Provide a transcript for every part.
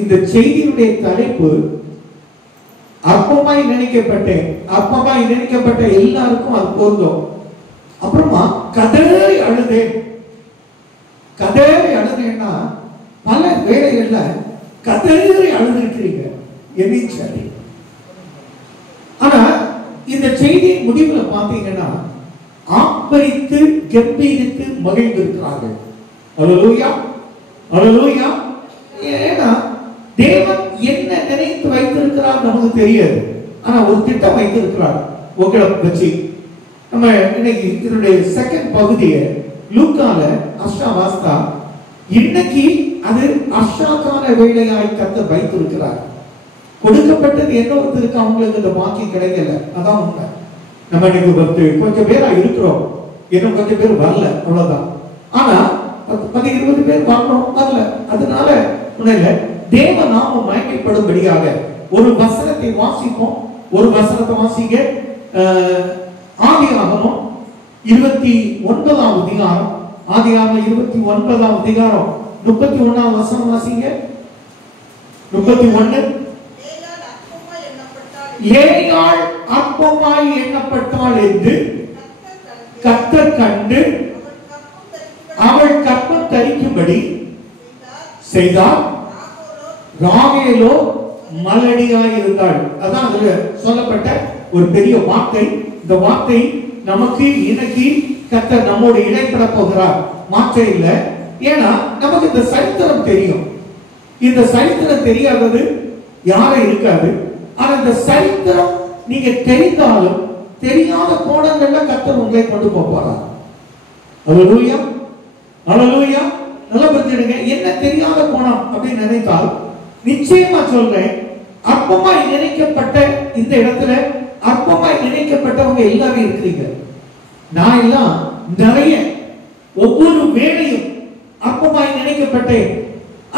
இந்த செய்தியுடைய தலைப்பு அற்பமாய் நினைக்கப்பட்ட எல்லாருக்கும் அது பொருந்தும். அப்புறமா கதறி அழுதேன்னா பல வேளைகள்ல கதறி அழுதுருக்கிறீங்க என்னையும் சரி. ஆனா இந்த செய்தியின் முடிவுல பாத்தீங்கன்னா ஆப்பரித்து கம்பீரித்து மகிழ்ந்திருக்கிறார்கள். அல்லேலூயா, அல்லேலூயா. ஏன்னா தேவன் என்ன நினைத்து வைத்திருக்கிறார் நமக்கு தெரியாது. ஆனா ஒரு திட்டம் வைத்திருக்கிறார் உங்களை வச்சு. நம்ம இன்னைக்கு இதனுடைய செகண்ட் பகுதியை லூக்கால அர்ஷா வாஸ்தா. இன்னைக்கு அது அர்ஷாக்கான வேலையாய் கர்த்தர் வைத்திருக்கிறார். கொடுக்கப்பட்டது என்ன ஒருத்தருக்கு அவங்களுக்கு இந்த வாக்கி கிடைக்கல, அதான் உண்மை. நம்ம இன்னைக்கு கொஞ்சம் பேரா இருக்கிறோம், இன்னும் கொஞ்சம் பேர் வரல, அவ்வளவுதான். ஆனா 10-20 பேர் வரல. அதனால உண்மையில தேவ நாமம் மகிமைப்படும்படியாக ஒரு வசனத்தை வாசிப்போம். ஒரு வசனத்தை வாசிங்க. ஆதியாகமம் 29ஆம் அதிகாரம், ஆதியாகமம் 29ஆம் அதிகாரம் 31ஆம் வசனம் வாசிங்க. 31. லேயாள் அற்பமாய் எண்ணப்பட்டாள் என்று கர்த்தர் கண்டு அவள் கற்பம் தரிக்கும்படி செய்தார். ராகேலோ மலடியாய் இருந்தாள். அதான் அதுல சொல்லப்பட்ட ஒரு பெரிய வார்த்தை. இந்த வார்த்தை நமக்கு இன்னைக்கு கர்த்தர் நம்மோடு இணைப்பட போகிறார். மாற்றம் இல்ல. ஏன்னா நமக்கு இந்த சரித்திரம் தெரியும். இந்த சரித்திரம் தெரியாதது யாரும் இருக்காது. ஆனா இந்த சரித்திரம் நீங்க தெரிந்தாலும் தெரியாத கோணங்கள்ல கர்த்தர் உங்களை கொண்டு போறார். அல்லேலூயா, அல்லேலூயா. நல்லா புரிஞ்சுடுங்க. என்ன தெரியாத கோணம் அப்படின்னு நினைத்தால் நிச்சயமா சொல்றேன், அற்பமாய் நினைக்கப்பட்ட இந்த இடத்துல அற்பமாய் நினைக்கப்பட்டவங்க எல்லாரும் இருக்கிறீங்க. நான் எல்லாம் நிறைய ஒவ்வொரு வேளையும் அற்பமாய் நினைக்கப்பட்டேன்.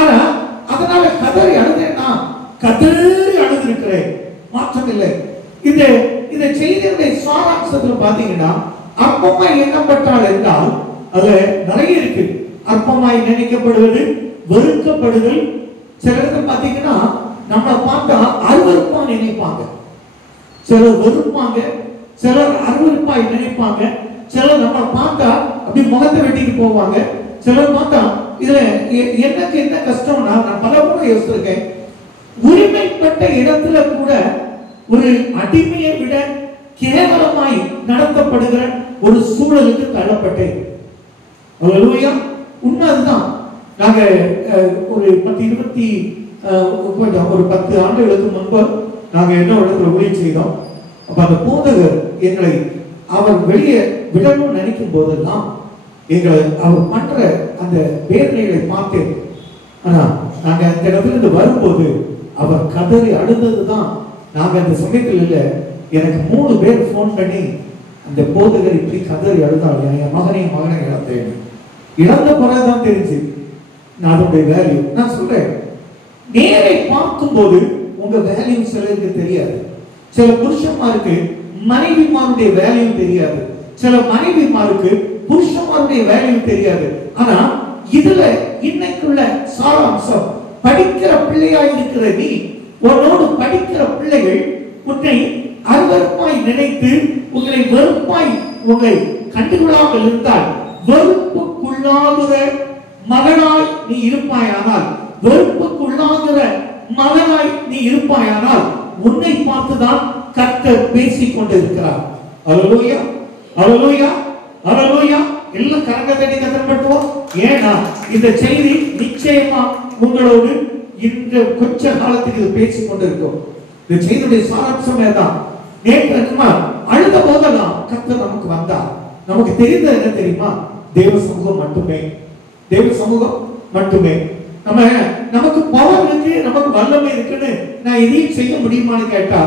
ஆனா அதனால கதறி அழுதேன்னா கதறி அழுதிருக்கிறேன். மாற்றம் இல்லை. இந்த செய்தியுடைய சாராம்சத்தில் பாத்தீங்கன்னா அற்பமாய் எண்ணப்பட்டால் என்றால் அதுல நிறைய இருக்கு. அற்பமாய் நினைக்கப்படுவது, வெறுக்கப்படுதல். சில இடத்துல பாத்தீங்கன்னா நம்மளை பார்த்தா அருவருப்பா நினைப்பாங்க, சிலர் வெறுப்பாங்க, சிலர் அருவருப்பாய் நினைப்பாங்க, சிலர் நம்மளை பார்த்தா அப்படி முகத்தை வெட்டிட்டு போவாங்க. சிலர் பார்த்தா இதுல எனக்கு என்ன கஷ்டம்னா, நான் பல முறை யோசிச்சிருக்கேன், உரிமைப்பட்ட இடத்துல கூட ஒரு அடிமையை விட கேவலமாய் நடத்தப்படுகிற ஒரு சூழலுக்கு தள்ளப்பட்டேன். அல்லேலூயா. உண்மை அதுதான். நாங்க ஒரு 10 ஆண்டுகளுக்கு முன்பு நாங்க என்ன இடத்துல ஊழியம் செய்தோம். அப்ப அந்த போதகர் எங்களை அவர் வெளியே விடணும்னு நினைக்கும் போதெல்லாம் எங்களை அவர் பண்ற அந்த வேதனைகளை பார்த்தேன். ஆனா நாங்க அந்த இடத்துல இருந்து வரும்போது அவர் கதறி அழுததுதான். நாங்க அந்த சமயத்தில் இல்ல, எனக்கு 3 பேர் போன் பண்ணி அந்த போதகர் இப்படி கதறி அழுதாங்க, என் மகனை இழந்தேன். இழந்த பிறகுதான் தெரிஞ்சு நான் அதனுடைய வேல்யூ. நான் சொல்றேன், நேரை பார்க்கும்போது உங்க வேல்யூ சிலருக்கு தெரியாது. சில புருஷன்மாருக்கு மனைவிமாருடைய வேல்யூ தெரியாது, சில மனைவிமாருக்கு புருஷன்மாருடைய வேல்யூ தெரியாது. ஆனா இதுல இன்னைக்குள்ள சாராம்சம், படிக்கிற பிள்ளையா இருக்கிற நீ, உன்னோடு படிக்கிற பிள்ளைகள் உன்னை அருவருப்பாய் நினைத்து உங்களை வெறுப்பாய் உங்களை கண்டுகொள்ளாமல் இருந்தால், வெறுப்புக்குள்ளாகிற மகனாய் நீ இருப்பாயானால், வெறுப்புக்குள்ளாகிற மகனாய் நீ இருப்பாயானால் உன்னை பார்த்துதான் கர்த்தர் பேசிக் கொண்டிருக்கிறார். அல்லேலூயா, அல்லேலூயா, அல்லேலூயா. எல்லாம் கரங்க தட்டி கத்தப்படுவோம். ஏன்னா இந்த செய்தி நிச்சயமா உங்களோடு இந்த கொஞ்ச காலத்துக்கு இது பேசிக் கொண்டிருக்கும். இந்த செய்தியுடைய சாராம்சம் தான். நேற்று நம்ம அழுத போதெல்லாம் கர்த்தர் நமக்கு வந்தார். நமக்கு தெரிந்தது என்ன தெரியுமா? தேவ சமூகம் மட்டுமே, தேவ சமூகம் மட்டுமே. நமக்கு பவர் இருக்கு, நமக்கு வல்லமை இருக்குன்னு நான் இதையும் செய்ய முடியுமான்னு கேட்டா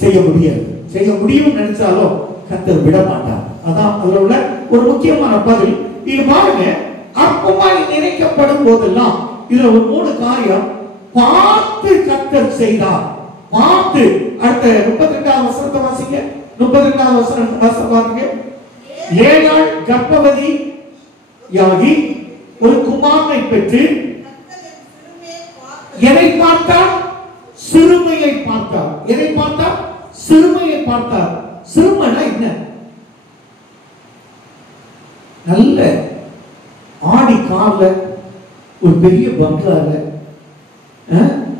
செய்ய முடியாது. செய்ய முடியும் நினைச்சாலும் கர்த்தர் விட மாட்டார். அதான் அதுல உள்ள ஒரு முக்கியமான பதில். இது பாருங்க, அற்பமாய் நினைக்கப்படும் போதெல்லாம் இதுல ஒரு 3 காரியம் பார்த்து கர்த்தர் செய்தார். பார்த்து. அடுத்த 32ஆம் வசனத்தை வாசிங்க. 32ஆம் வசனம் வாசிங்க. லேயாள் கர்ப்பவதி யாகி ஒரு குமாரனை பெற்று எதை பார்த்தார்? சிறுமையை பார்த்தார். எதை பார்த்தார்? சிறுமையை பார்த்தார். சிறுமைனா என்ன? நல்ல ஆடி கார்ல, ஒரு பெரிய பங்களால,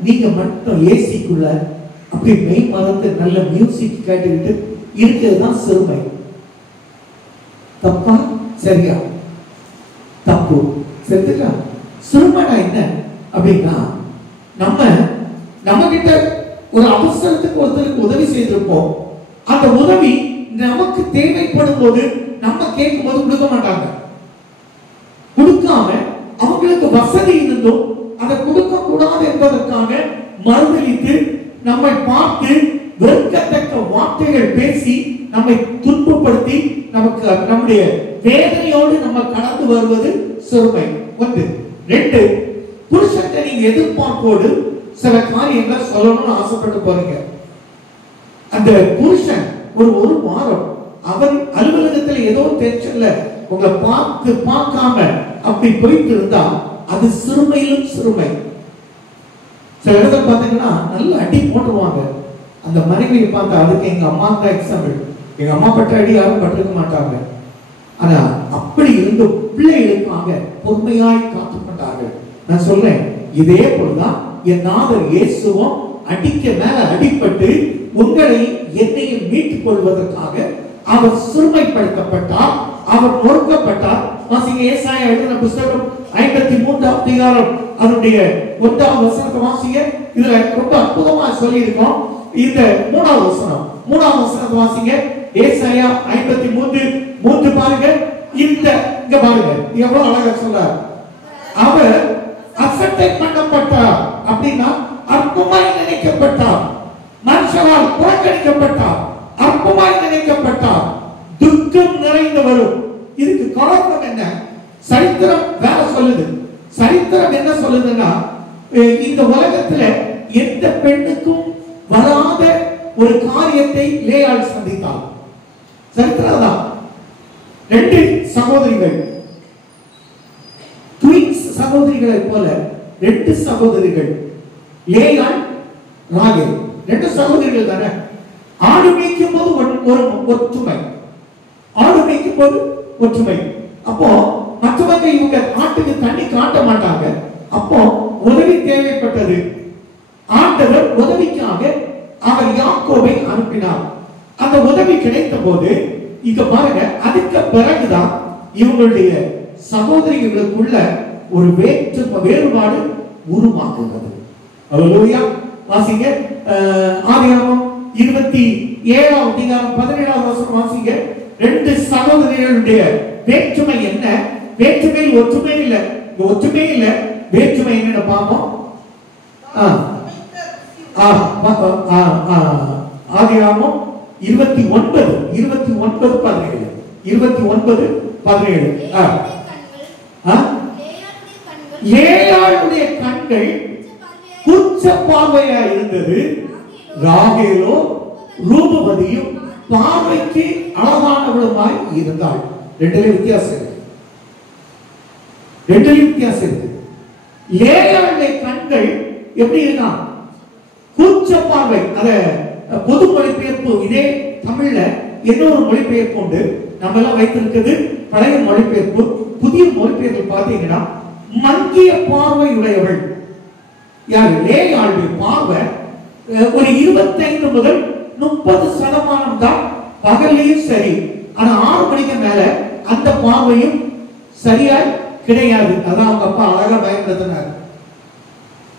நீங்க மட்டும் ஏசிக்குள்ள அப்படி மெய் மறந்து நல்ல மியூசிக் கேட்டுக்கிட்டு இருக்கிறது தான் சிறுமை. தப்பா சரியா? தப்பு. சரிங்களா? சிறுமைனா என்ன அப்படின்னா, நம்ம கிட்ட ஒரு அவசரத்துக்கு ஒருத்தருக்கு உதவி செய்திருப்போம். அந்த உதவி நமக்கு தேவைப்படும் போது நம்ம கேட்கும் போது கொடுக்க மாட்டாங்க. கொடுக்காம அவங்களுக்கு வசதி இருந்தும் அதை கொடுக்க கூடாது என்பதற்காக மறுதலித்து நம்மை பார்த்து வெறுக்கத்தக்க வார்த்தைகள் பேசி நம்மை துன்பப்படுத்தி நமக்கு நம்முடைய வேதனையோடு நம்ம கடந்து வருவது சிறுமை. ஒன்று. ரெண்டு, புருஷன் நீங்க எதிர்பார்ப்போடு சில காரியங்களை சொல்லணும்னு ஆசைப்பட்டு போறீங்க. அந்த புருஷன் ஒரு வாரம் அவன் அலுவலகத்தில் ஏதோ டென்ஷன்ல உங்களை பார்க்காம அப்படி போயிட்டு இருந்தா அது சிறுமையிலும் சிறுமை. சில இடத்துல பாத்தீங்கன்னா நல்ல அடி போட்டுருவாங்க. அந்த மனைவியை பார்த்தா, அதுக்கு எங்க அம்மா தான் எக்ஸாம்பிள். எங்க அம்மா பட்ட அடி யாரும் பட்டிருக்க மாட்டாங்க. ஆனா அப்படி இருந்து பிள்ளைகளுக்காக பொறுமையாய் காத்துக் கொண்டார்கள். நான் சொல்றேன், இதே போலதான் என் நாதர் இயேசுவும் அடிக்க மேல அடிபட்டு உங்களை என்னையும் மீட்டுக் கொள்வதற்காக அவர் சிறுமைப்படுத்தப்பட்டார், அவர் நொறுக்கப்பட்டார். வாசிங்க, ஏசாயா எழுதின புத்தகம் 53 அதிகாரம் அதனுடைய 1வது வசனத்தை வாசிங்க. இதுல ரொம்ப அற்புதமா சொல்லி இருக்கோம். இந்த 3வது வசனத்தை வாசிங்க. ஏசாயா 53:3 பாருங்க. இங்க பாருங்க, எவ்வளவு அழகா சொல்றார். அவர் அசட்டை பண்ணப்பட்டார் அப்படின்னா அற்பமாய் நினைக்கப்பட்டார், மனுஷரால் புறக்கணிக்கப்பட்டார், அற்பமாய் நினைக்கப்பட்டார், துக்கம் நிறைந்து வரும். இதுக்கு காரணம் என்ன? சரித்திரம் வேற சொல்லுது. சரித்திரம் என்ன சொல்லுதுன்னா, இந்த உலகத்துல எந்த பெண்ணுக்கும் வராத ஒரு காரியத்தை லேயாள் சந்தித்தாள். சரித்திரம் தான். 2 சகோதரிகள், ட்வின்ஸ் சகோதரிகளை போல 2 சகோதரிகள், லேயாள், ராகேல். 2 சகோதரிகள் தானே. ஆடு மேய்க்கும் போது ஒரு ஒற்றுமை, ஆடு மேய்க்கும் போது ஒற்றுமை. அப்போ மற்றவங்க இவங்க ஆட்டுக்கு தண்ணி காட்ட மாட்டாங்க. அப்போ உதவி தேவைப்பட்டது. ஆண்டவர் உதவிக்காக அவர் யாக்கோபை அனுப்பினார். அந்த உதவி கிடைத்த போது இங்க பாருங்க, அதுக்கு பிறகுதான் இவங்களுடைய சகோதரிகளுக்குள்ள ஒரு வேறுபாடு உருவாக்குகிறது. அல்லேலூயா. வாசிங்க, ஆதியாகமம் 27 அதிகாரம் 17வது வசனம் வாசிங்க. 2 சகோதரிகளுடைய வேற்றுமை என்ன? வேற்றுமையில் ஒற்றுமை இல்ல. ஒற்றுமை இல்ல, வேற்றுமை என்னன்னு பாப்போம். ஆதியாகமம் 29:17 லேயாளுடைய கண்கள் குற்ற பார்வையா இருந்தது, ராகேலோ ரூபவதியும் பார்வைக்கு அழகானவளுமாய் இருந்தாள். ரெண்டுல வித்தியாசம் இருக்கு. லேயாளுடைய கண்கள் எப்படி இருக்கான்? கூச்ச பார்வை. அத பொது மொழிபெயர்ப்பு, இதே தமிழ்ல இன்னொரு மொழிபெயர்ப்பு உண்டு. நம்ம எல்லாம் வைத்திருக்கிறது பழைய மொழிபெயர்ப்பு. புதிய மொழிபெயர்ப்பு பாத்தீங்கன்னா, மங்கிய பார்வை உடையவள். யார்? லேயாளுடைய பார்வை ஒரு 25 முதல் 30% தான் பகல்லையும் சரி. ஆனா 6 மணிக்கு மேல அந்த பார்வையும் சரியா கிடையாது. அதான் அவங்க அப்பா அழகா பயன்படுத்தினார்.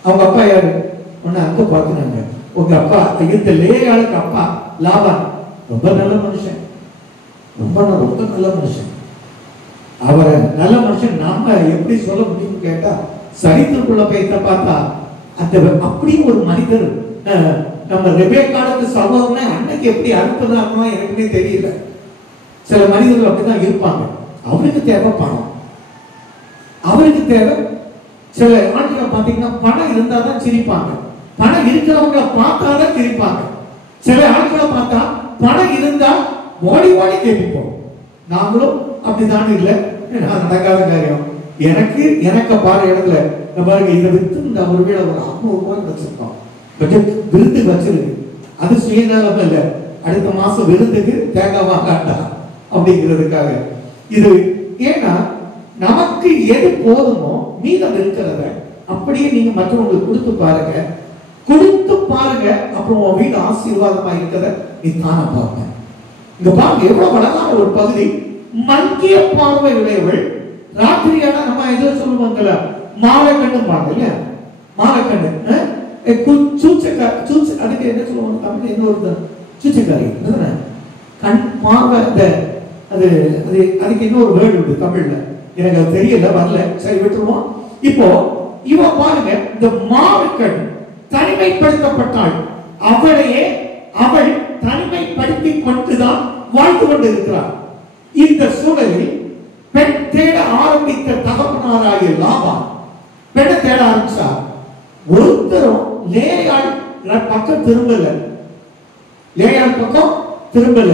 அவங்க அப்பா யாரு? ஒன்னு அங்க பாக்குறாங்க. உங்க அப்பா, இந்த லேயாளுக்கு அப்பா லாபான் ரொம்ப நல்ல மனுஷன், ரொம்ப நல்ல மனுஷன். அவரை நல்ல மனுஷன் நாம எப்படி சொல்ல முடியும் கேட்டா, சரித்திரக்குள்ள போய் பார்த்தா அந்த அப்படியும் ஒரு மனிதர். நம்ம ரெபேக்காளுக்கு சகோதரனை அன்னைக்கு எப்படி அனுப்புனாருன்னா எனக்குமே தெரியல. சில மனிதர்கள் அப்படிதான் இருப்பாங்க. அவருக்கு தேவை பணம், அவருக்கு தேவை. சில ஆட்களை பாத்தீங்கன்னா பணம் இருந்தாதான் சிரிப்பாங்க, பணம் இருக்கிறவங்களை பார்த்தாதான் சிரிப்பாங்க. சில ஆட்களை பார்த்தா பணம் இருந்தா ஓடி ஓடி கேட்போம். நாங்களும் அப்படிதான் இல்லை, நடக்காத காரியம். எனக்கு பாரு இடத்துல பாருங்க, இதை வித்து இந்த ஒரு வீட ஒரு 50 ரூபாய் வச்சிருக்கோம், கொஞ்சம் விருந்துக்கு வச்சிருக்கு. அது சுயநலம் இல்ல, அடுத்த மாசம் விருந்துக்கு தேங்காய் வாங்காட்டா அப்படிங்கிறதுக்காக. இது ஏன்னா நமக்கு எது போதுமோ மீதம் இருக்கிறத அப்படியே நீங்க மற்றவங்களுக்கு கொடுத்து பாருங்க, அப்புறம் உன் வீடு ஆசீர்வாதமா இருக்கிறத நீ தானே பாருங்க. இங்க பாருங்க எவ்வளவு அழகான ஒரு பகுதி. மங்கிய பார்வை உடையவள், ராத்திரியான நம்ம எதுல சொல்லுவாங்கல்ல மாலைக்கண்ணு பாருங்க இல்லையா, மாலைக்கண்ணு அதுக்கு என்ன சொல்லுவாங்க தமிழ், என்ன ஒரு சூச்சக்காரி கண் பார்வை, அது அதுக்கு இன்னொரு வேர்டு உண்டு தமிழ்ல, எனக்கு அது தெரியல, வரல, சரி விட்டுருவோம். இப்போ இவ பாருங்க, இந்த மாலைக்கண் தனிமைப்படுத்தப்பட்டாள், அவள் தனிமைப்படுத்தி கொண்டுதான் வாழ்ந்து கொண்டு இருக்கிறார். இந்த சூழலில் பெண் தேட ஆரம்பித்த தகப்பனாராகிய லாபான் பெண்ணை தேட ஆரம்பிச்சார். ஒருத்தரும் லேயாள் பக்கம் திரும்பல.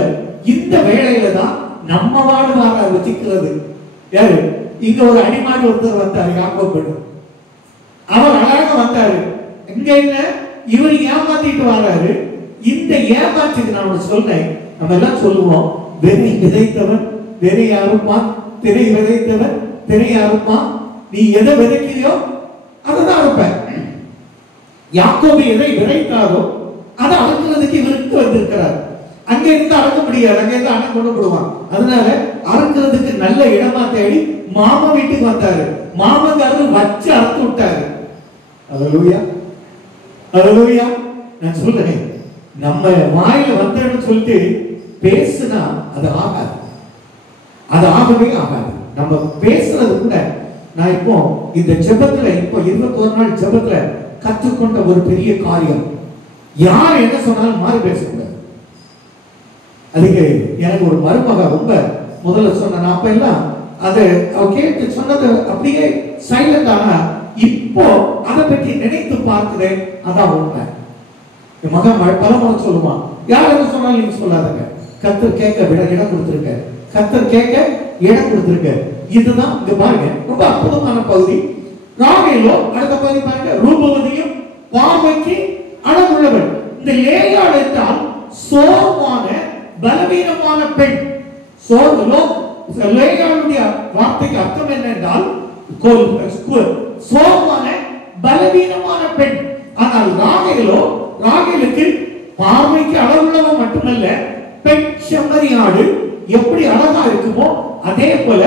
இந்த வேளையில தான் நம்ம வாழ்வார வச்சுக்கிறது யாரு? இங்க ஒரு அடிமாடு ஒருத்தர் வந்தாரு, யாக்கோபு. அவர் அழகாக வந்தாரு. இங்க என்ன இவர் ஏமாத்திட்டு வர்றாரு. இந்த ஏமாற்றுக்கு நான் சொன்னேன், நம்ம எல்லாம் சொல்லுவோம், வெறி விதைத்தவன் வெறி யாருப்பா, திரை விதைத்தவன் திரை யாருப்பா, நீ எதை விதைக்கிறியோ அதான் இருப்ப. யாக்கோபு எதை விதைத்தாரோ அதை அறுக்கிறதுக்கு இவருக்கு வந்திருக்கிறார். அங்க இருந்து அறுக்க முடியாது, அங்க இருந்து அணை கொண்டு போடுவான். அதனால அறுக்கிறதுக்கு நல்ல இடமா தேடி மாமா வீட்டுக்கு வந்தாரு. மாமங்காரரு வச்சு அறுத்து விட்டாரு. அல்லேலூயா, அல்லேலூயா. நான் சொல்றேன், நம்ம வாயில வந்தேன்னு சொல்லிட்டு பேசுனா அது ஆகாது, அது ஆகவே ஆகாது. நம்ம பேசுறது கூட, நான் இப்போ இந்த ஜெபத்துல இப்போ 21 நாள் ஜெபத்துல கற்றுக்கொண்ட ஒரு பெரிய காரியம், யார் என்ன சொன்னாலும் மாறி பேசக்கூடாது. அதுக்கு எனக்கு ஒரு மருமக ரொம்ப முதல்ல சொன்ன, அப்ப எல்லாம் அதை அவ கேட்டு சொன்னது அப்படியே சைலண்ட். ஆனா இப்போ அதை பற்றி நினைத்து பார்க்கிறேன், அதான் உண்மை. என் மகன் பலமுறை சொல்லுவான், யார் என்ன சொன்னாலும் நீங்க சொல்லாதங்க, கர்த்தர் கேட்க இடம் கொடுத்திருக்க, கர்த்தர் கேட்க இடம் கொடுத்திருக்க. இதுதான் இங்க பாருங்க ரொம்ப அற்புதமான பகுதி. ராகேலோ அடுத்த பகுதி பாருங்க, ரூபவதியும் பார்வைக்கு அழகுள்ளவள். இந்த லேயாள் என்றால் சோர்வான பலவீனமான பெண். லேயாளுடைய வார்த்தைக்கு அர்த்தம் என்ன என்றால் சோர்வான பலவீனமான பெண். ஆனால் ராகேலுக்கு பார்வைக்கு அழகுள்ளவன் மட்டுமல்ல, பெண் செம்மறியாடு எப்படி அழகா இருக்குமோ அதே போல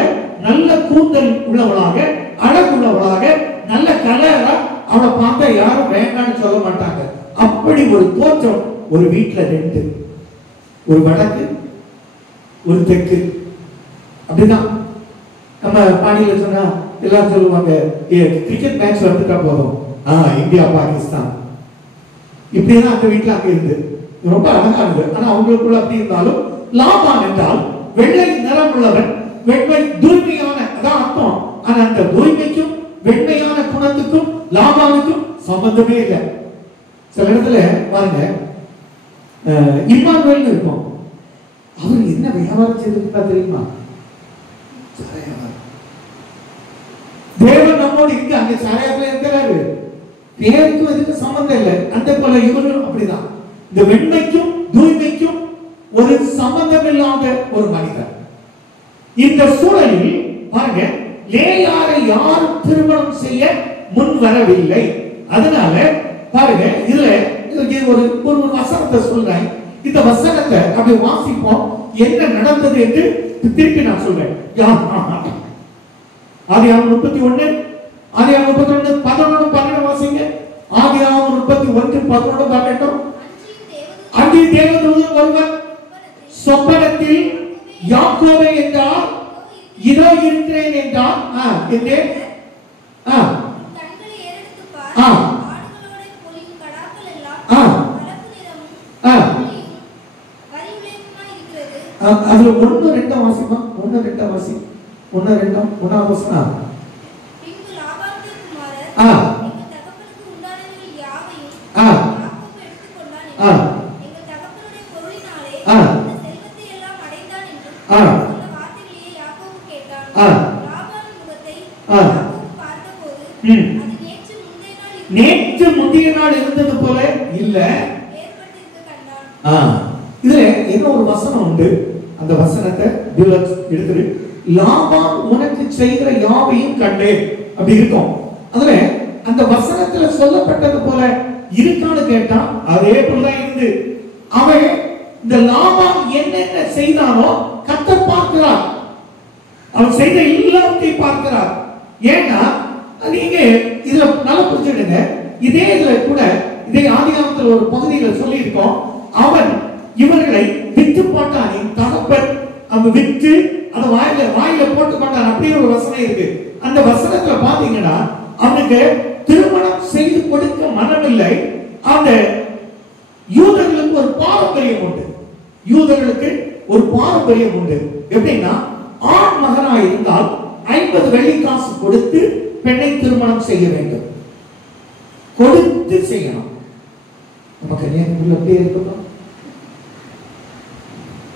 நல்ல கூந்தல் உள்ளவளாக, அழகுள்ளவளாக, நல்ல கலரா அவளை பார்த்தா யாரும் வேண்டாம்னு சொல்ல மாட்டாங்க. அப்படி ஒரு தோற்றம். ஒரு வீட்டுல 2, ஒரு வடக்கு ஒரு தெற்கு, அப்படிதான். நம்ம பாணியில சொன்னா எல்லாரும் சொல்லுவாங்க, கிரிக்கெட் மேட்ச் வந்துட்டா போதும், இந்தியா பாகிஸ்தான், இப்படிதான் அந்த வீட்டுல அங்க இருந்து ரொம்ப அழகா இருந்தது. ஆனா அவங்களுக்குள்ள அப்படி இருந்தாலும், லாபான் என்றால் வெள்ளை நிறம் உள்ளவன், வெண்மை தூய்மையான, அதான் அர்த்தம். ஆனா அந்த தூய்மைக்கும் வெண்மையான குணத்துக்கும் லாபானுக்கும் சம்பந்தமே இல்லை. சில இடத்துல பாருங்க, இம்மானுவேல் இருக்கும், அவர் என்ன வியாபாரம் செய்திருக்கா தெரியுமா? தேவன் நம்மோடு இருக்கு, அங்க சாரையாத்துல இருக்கிறாரு, பேருக்கும் இதுக்கு சம்பந்தம் இல்லை. அந்த போல இவரும் அப்படிதான். இந்த வெண்மைக்கும் தூய்மைக்கும் ஒரு சம்பந்தம் இல்லாத ஒரு மனிதர். இந்த சூழலில் பாருங்க, லேயாரை யாரும் திருமணம் செய்ய முன் வரவில்லை. அதனால பாருங்க, இதுல ஒரு வசனத்தை சொல்றேன். இந்த வசனத்தை அப்படி வாசிப்போம், என்ன நடந்தது என்று திருப்பி நான் சொல்றேன். ஆதியாகமம் 31 11 12 வாசிங்க. ஆதியாகமம் 31 11 12. அங்கே தேவதூதன் ஒருவன் சொப்பனத்தில் யாக்கோபே என்றார், இதோ இருக்கிறேன் என்றார். அதுல 1 2 வாசிமா, 1 2 வாசி, 1 2 1 வசனம். பின்பு லாபானுடைய குமாரர் எங்கள் தகப்பனுக்கு உண்டானவைகள் யாவையும் யாக்கோபு எடுத்துக்கொண்டான் என்றும், எங்கள் தகப்பனுடைய பொருளினாலே இந்த செல்வத்தை எல்லாம் அடைந்தான் என்றும் சொன்ன வார்த்தைகளையே யாக்கோபு கேட்டான். லாபானின் முகத்தை நேற்று முந்தைய நாள் இருந்தது போல இல்ல. இதுல என்ன ஒரு வசனம் உண்டு, அந்த வசனத்தை எடுத்து லாபான் உனக்கு செய்கிற யாவையும் கண்டேன் அப்படி இருக்கும். அதுல அந்த வசனத்துல சொல்லப்பட்டது போல இருக்கான்னு கேட்டா அதே போலதான் இருந்து அவன் இந்த லாபான் என்னென்ன செய்தானோ கர்த்தர் பார்க்கிறார். அவன் செய்த எல்லாத்தையும் பார்க்கிறார். ஏன்னா நீங்க இதுல நல்லா புரிஞ்சுடுங்க. இதே இதுல கூட இதே ஆதிகாமத்தில் ஒரு பகுதியில சொல்லி இருக்கோம், அவன் இவர்களை வித்து போட்டானே தகப்பன், அவன் வித்து அந்த வாயில போட்டு போட்டான் அப்படி ஒரு வசனம் இருக்கு. அந்த வசனத்துல பாத்தீங்கன்னா அவனுக்கு திருமணம் செய்து கொடுக்க மனமில்லை. அந்த யூதர்களுக்கு ஒரு பாரம்பரியம் உண்டு. யூதர்களுக்கு ஒரு பாரம்பரியம் உண்டு. எப்படின்னா ஆண் மகனாக இருந்தால் 50 வெள்ளிக்காசு கொடுத்து பெண்ணை திருமணம் செய்ய வேண்டும். கொடுத்து செய்யணும். நம்ம கல்யாணம் அப்படியே இருக்கணும்.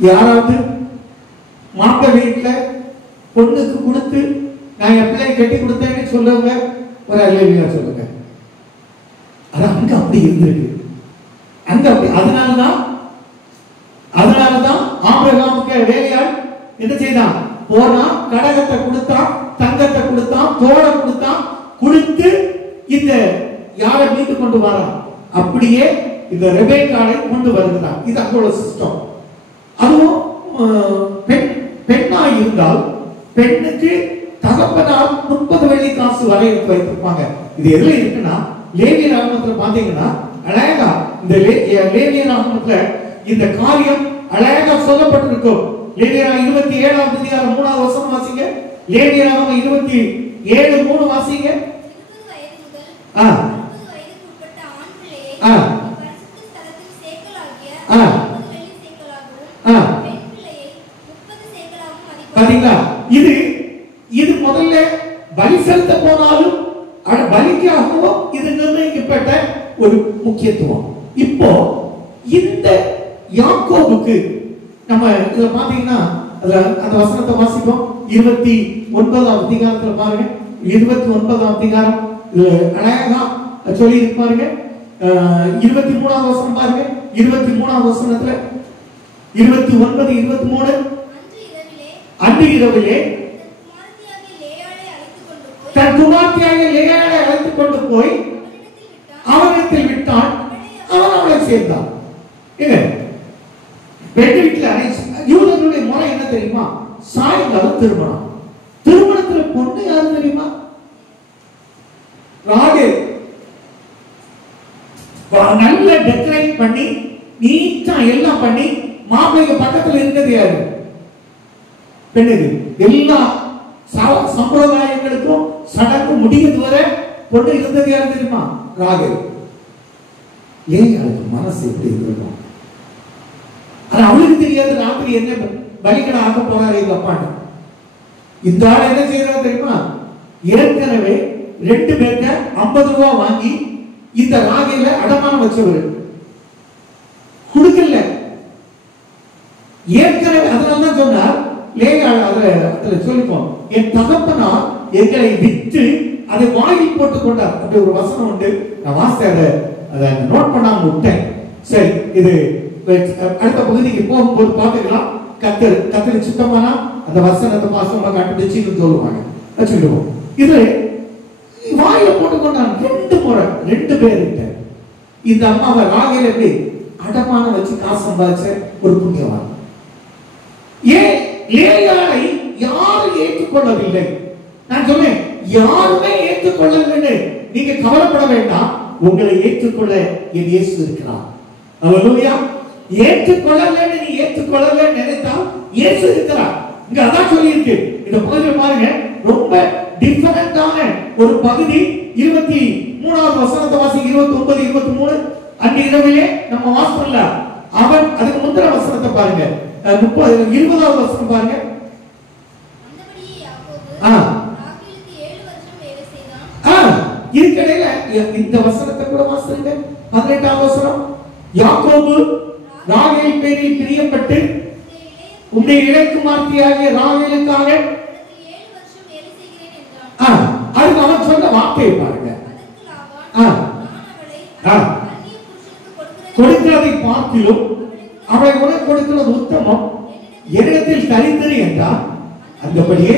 யாராவது மாப்பிள்ளை வீட்டுல பொண்ணுக்கு கொடுத்து நான் என் பிள்ளையை கட்டி கொடுத்தேன்னு சொல்லுங்க, ஒரு அல்லேலூயா சொல்லுங்க. அது அங்க அப்படி இருந்திருக்கு. அங்க அப்படி அதனாலதான் ஆபிரகாமுக்கு வேலையாள் என்ன செய்தான், போனா கடகத்தை கொடுத்தான், தங்கத்தை கொடுத்தான், தோளை கொடுத்தான், கொடுத்து இந்த யாரை மீட்டு கொண்டு வரான். அப்படியே இந்த ரெபேக்காளை கொண்டு வருகிறான். இது அங்கோட சிஸ்டம். அதுவும் பெண்ணா இருந்தால் பெண்ணுக்கு தகப்பனால் 30 வெள்ளிக்காசு வரை வைத்திருப்பாங்க. இது எதுல இருக்குன்னா லேவியர் ஆகமத்துல பாத்தீங்கன்னா அழகா இந்த லேவியர் ஆகமத்துல இந்த காரியம் அழகா சொல்லப்பட்டிருக்கும். லேவியராகமம் 27ஆம் அதிகாரம் 3ஆவது வசனம் வாசிங்க. லேவியராகமம் 27:3 வாசிங்க. 20 வயது முதல் 40 வயதுக்கு உட்பட்ட ஆண் பிள்ளையை பரிசுத்த ஸ்தலத்தில் சேக்கலாகிய 30 வெள்ளி சேக்கலாகவும் பெண் பிள்ளையை 30 சேக்கலாகவும் மதிப்பார்கள். பாத்தீங்களா? இது முதல்ல பலி செலுத்த போனாலும் பலிக்காகவும் இது நிர்ணயிக்கப்பட்ட ஒரு முக்கியத்துவம். இப்போ இந்த யாக்கோபுக்கு நம்ம இதுல பாத்தீங்கன்னா அந்த வசனத்தை வாசிப்போம். 29ஆம் அதிகாரத்துல பாருங்க. 29ஆம் அதிகாரம் அழகா சொல்லி பாருங்க. 23ஆம் வசனம் பாருங்க. 23ஆம் வசனத்துல 29, 23 அன்று இரவிலே தன் குமார்த்தியாகிய லேயாளை அழைத்துக் கொண்டு போய் அவனிடத்தில் விட்டான். அவன் அவளை சேர்ந்தான். பெண் வீட்டுல யூதர்களுடைய முறை என்ன தெரியுமா? சாயங்காலம் திருமணம். திருமணத்துல பொண்ணு யாரு தெரியுமா? ராகேல். நல்ல டெக்கரேட் பண்ணி நீட்டா எல்லாம் பண்ணி மாப்பிள்ளைக்கு பக்கத்துல இருக்கிறது யாரு? பெண்ணுக்கு. எல்லா சம்பிரதாயங்களுக்கும் சடங்கு முடிகிறது வரை பொண்ணு இருந்தது யாரு தெரியுமா? ராகேல். ஏன் அவளுக்கு மனசு எப்படி இருக்கும்? ஆனா அவளுக்கு தெரியாது ராத்திரி என்ன பலிகடை ஆக போறாரு எங்க அப்பான்னு. இந்த ஆள் என்ன செய்யறாரு தெரியுமா? ஏற்கனவே 2 பேர்ட்ட 50 ரூபாய் வாங்கி இந்த ராகேல அடமானம் வச்சவர் கொடுக்கல. ஏற்கனவே அதனாலதான் சொன்னார் லேயாள் அதுல சொல்லிப்போம், என் தகப்பனா எங்களை விட்டு அதை வாயில் போட்டுக் கொண்டார். அப்படி ஒரு வசனம் உண்டு. நான் வாசித்த அதை நோட் பண்ணாம விட்டேன். சரி, இது அடுத்த பகுதிக்கு போகும்போது பாத்துக்கலாம். கத்தர் சுத்தமானா அந்த வசனத்தை பாசமா கண்டுபிடிச்சு சொல்லுவாங்க. வச்சுக்கிடுவோம். இது வாயில போட்டுக்கொண்டான் 2 முறை 2 பேர்கிட்ட. இந்த அம்மாவை ராகேல் எப்படி அடமான வச்சு காசு சம்பாதிச்ச ஒரு புண்ணியவான். ஏன் லேயாளை யாரும் ஏற்றுக்கொள்ளவில்லை? நான் சொன்னேன் யாருமே ஏற்றுக்கொள்ளவில்லை. நீங்க கவலைப்பட வேண்டாம், உங்களை ஏற்றுக்கொள்ள என் இயேசு இருக்கிறார். அல்லேலூயா. ஏற்றுக்கொள்ளலன்னு நீ ஏற்றுக்கொள்ளல நினைத்தா இயேசு இருக்கிறார். இங்க அதான் சொல்லி இருக்கு. இந்த பகுதியை பாருங்க, ரொம்ப டிஃபரண்டான ஒரு பகுதி. 23ஆவது வசனத்தை வாசி. 29, 23 அன்று இரவிலே நம்ம வாசல்ல அவன் அதுக்கு முந்தின வசனத்தை பாருங்க. 20ஆவது வசனம் பாருங்க. அந்தபடியே யாக்கோபு ராகேலுக்கு 7 வருஷம் வேலை செய்தான். இதுக்கிடையில இந்த வசனத்தை கூட வாசிங்க. 18ஆவது வசனம். யாக்கோபு ராகேல் பேரில் பிரியப்பட்டு உன்னுடைய இளைக்குமார்த்தியாகிய ராகேலுக்காக 7 வருஷம் வேலை செய்கிறேன் என்றான். வார்த்தையை பாருங்க. அதற்கு லாபான், நான் அவளை அந்நிய புருஷனுக்கு கொடுக்கிறதை பார்க்கிலும் அவளை உனக்கு கொடுக்கிறது உத்தமம், என்னிடத்தில் தரித்திரு என்றார். அந்தபடியே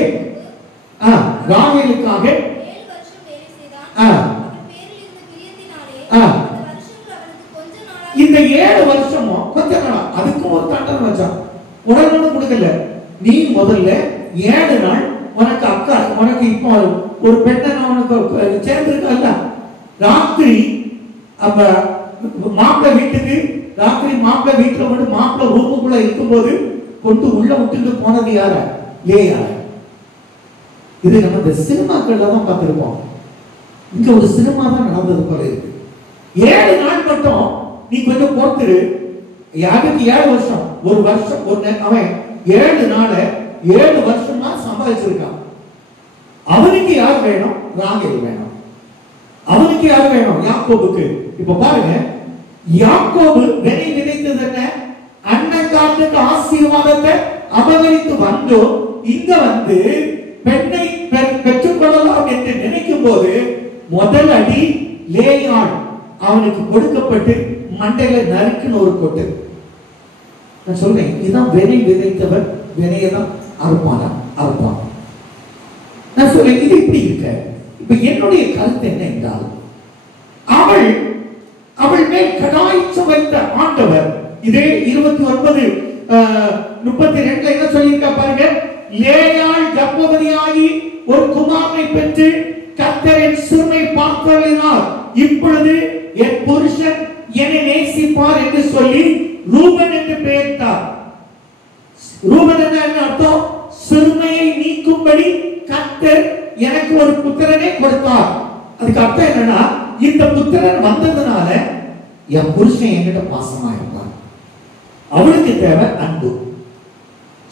ராகேலுக்காக 7 வருஷம் வேலை செய்தான். அவன் பேரில் இருந்த பிரியத்தினாலே அந்த வருஷங்கள் அவனுக்கு கொஞ்ச நாளாக இந்த 7 வருஷமும் கொஞ்ச நாளா அதுக்கும் ஒரு தண்டனை வச்சான். உடனே கொடுக்கல. நீ முதல்ல 7 நாள் உனக்கு அக்கா உனக்கு இப்போ ஒரு பெண்ணை உனக்கு சேர்ந்திருக்கல, ராத்திரி அப்ப மாப்பிள்ளை வீட்டுக்கு ராத்திரி மாப்பிள்ளை வீட்டுல வந்து மாப்பிள்ளை ரூமுக்குள்ள இருக்கும்போது கொண்டு உள்ள விட்டுட்டு போனது யார? லேயா. இது நம்ம இந்த சினிமாக்கள்ல தான் பார்த்திருப்போம். இங்க ஒரு சினிமா தான் நடந்தது போல இருக்கு. 7 நாள் மட்டும் நீ கொஞ்சம் பொறுத்துரு. யாருக்கு 7 வருஷம்? ஒரு வருஷம் அவன் 7 நாள 7 வருஷமா சம்பாதிச்சிருக்கான். அவனுக்கு யார் வேணும்? ராகேல் வேணும். அவனுக்கு யார் வேணும்? யாக்கோபுக்கு. இப்ப பாருங்க, யாக்கோபு விதை விதைத்தது என்ன? அண்ணங்காரனுக்கு ஆசீர்வாதத்தை அபகரித்து வந்தோ இங்க வந்து பெண்ணை பெற்றுக் கொள்ளலாம் என்று நினைக்கும் போது முதல் அடி லேயாள் அவனுக்கு கொடுக்கப்பட்டு மண்டையில நறுக்குன்னு ஒரு கொட்டு. நான் சொல்றேன், இதுதான் விதை விதைத்தவர் விதையை தான் அறுப்பானா அறுப்பான். நான் சொல்றேன், இது இப்படி இருக்க. இப்ப என்னுடைய கருத்து என்ன என்றால், அவள் மேல் கடாய்ச்சி வைத்த ஆண்டவர் இதே 29:32 என்ன சொல்லியிருக்கா பாருங்க. லேயாள் கர்ப்பவதியாகி ஒரு குமாரனை பெற்று கர்த்தரின் சிறுமை பார்த்தருளினார். இப்பொழுது என் புருஷன் என்னை நேசிப்பார் என்று சொல்லி ரூபன் என்று பெயர்த்தார். ரூபன் என்ன அர்த்தம்? சிறுமையை நீக்கும்படி கர்த்தர் எனக்கு ஒரு புத்திரனை கொடுத்தார். அதுக்கு அர்த்தம் என்னன்னா, இந்த புத்திரன் வந்ததுனால என் புருஷன் என்கிட்ட பாசமா இருப்பார். அவளுக்கு தேவை அன்பு.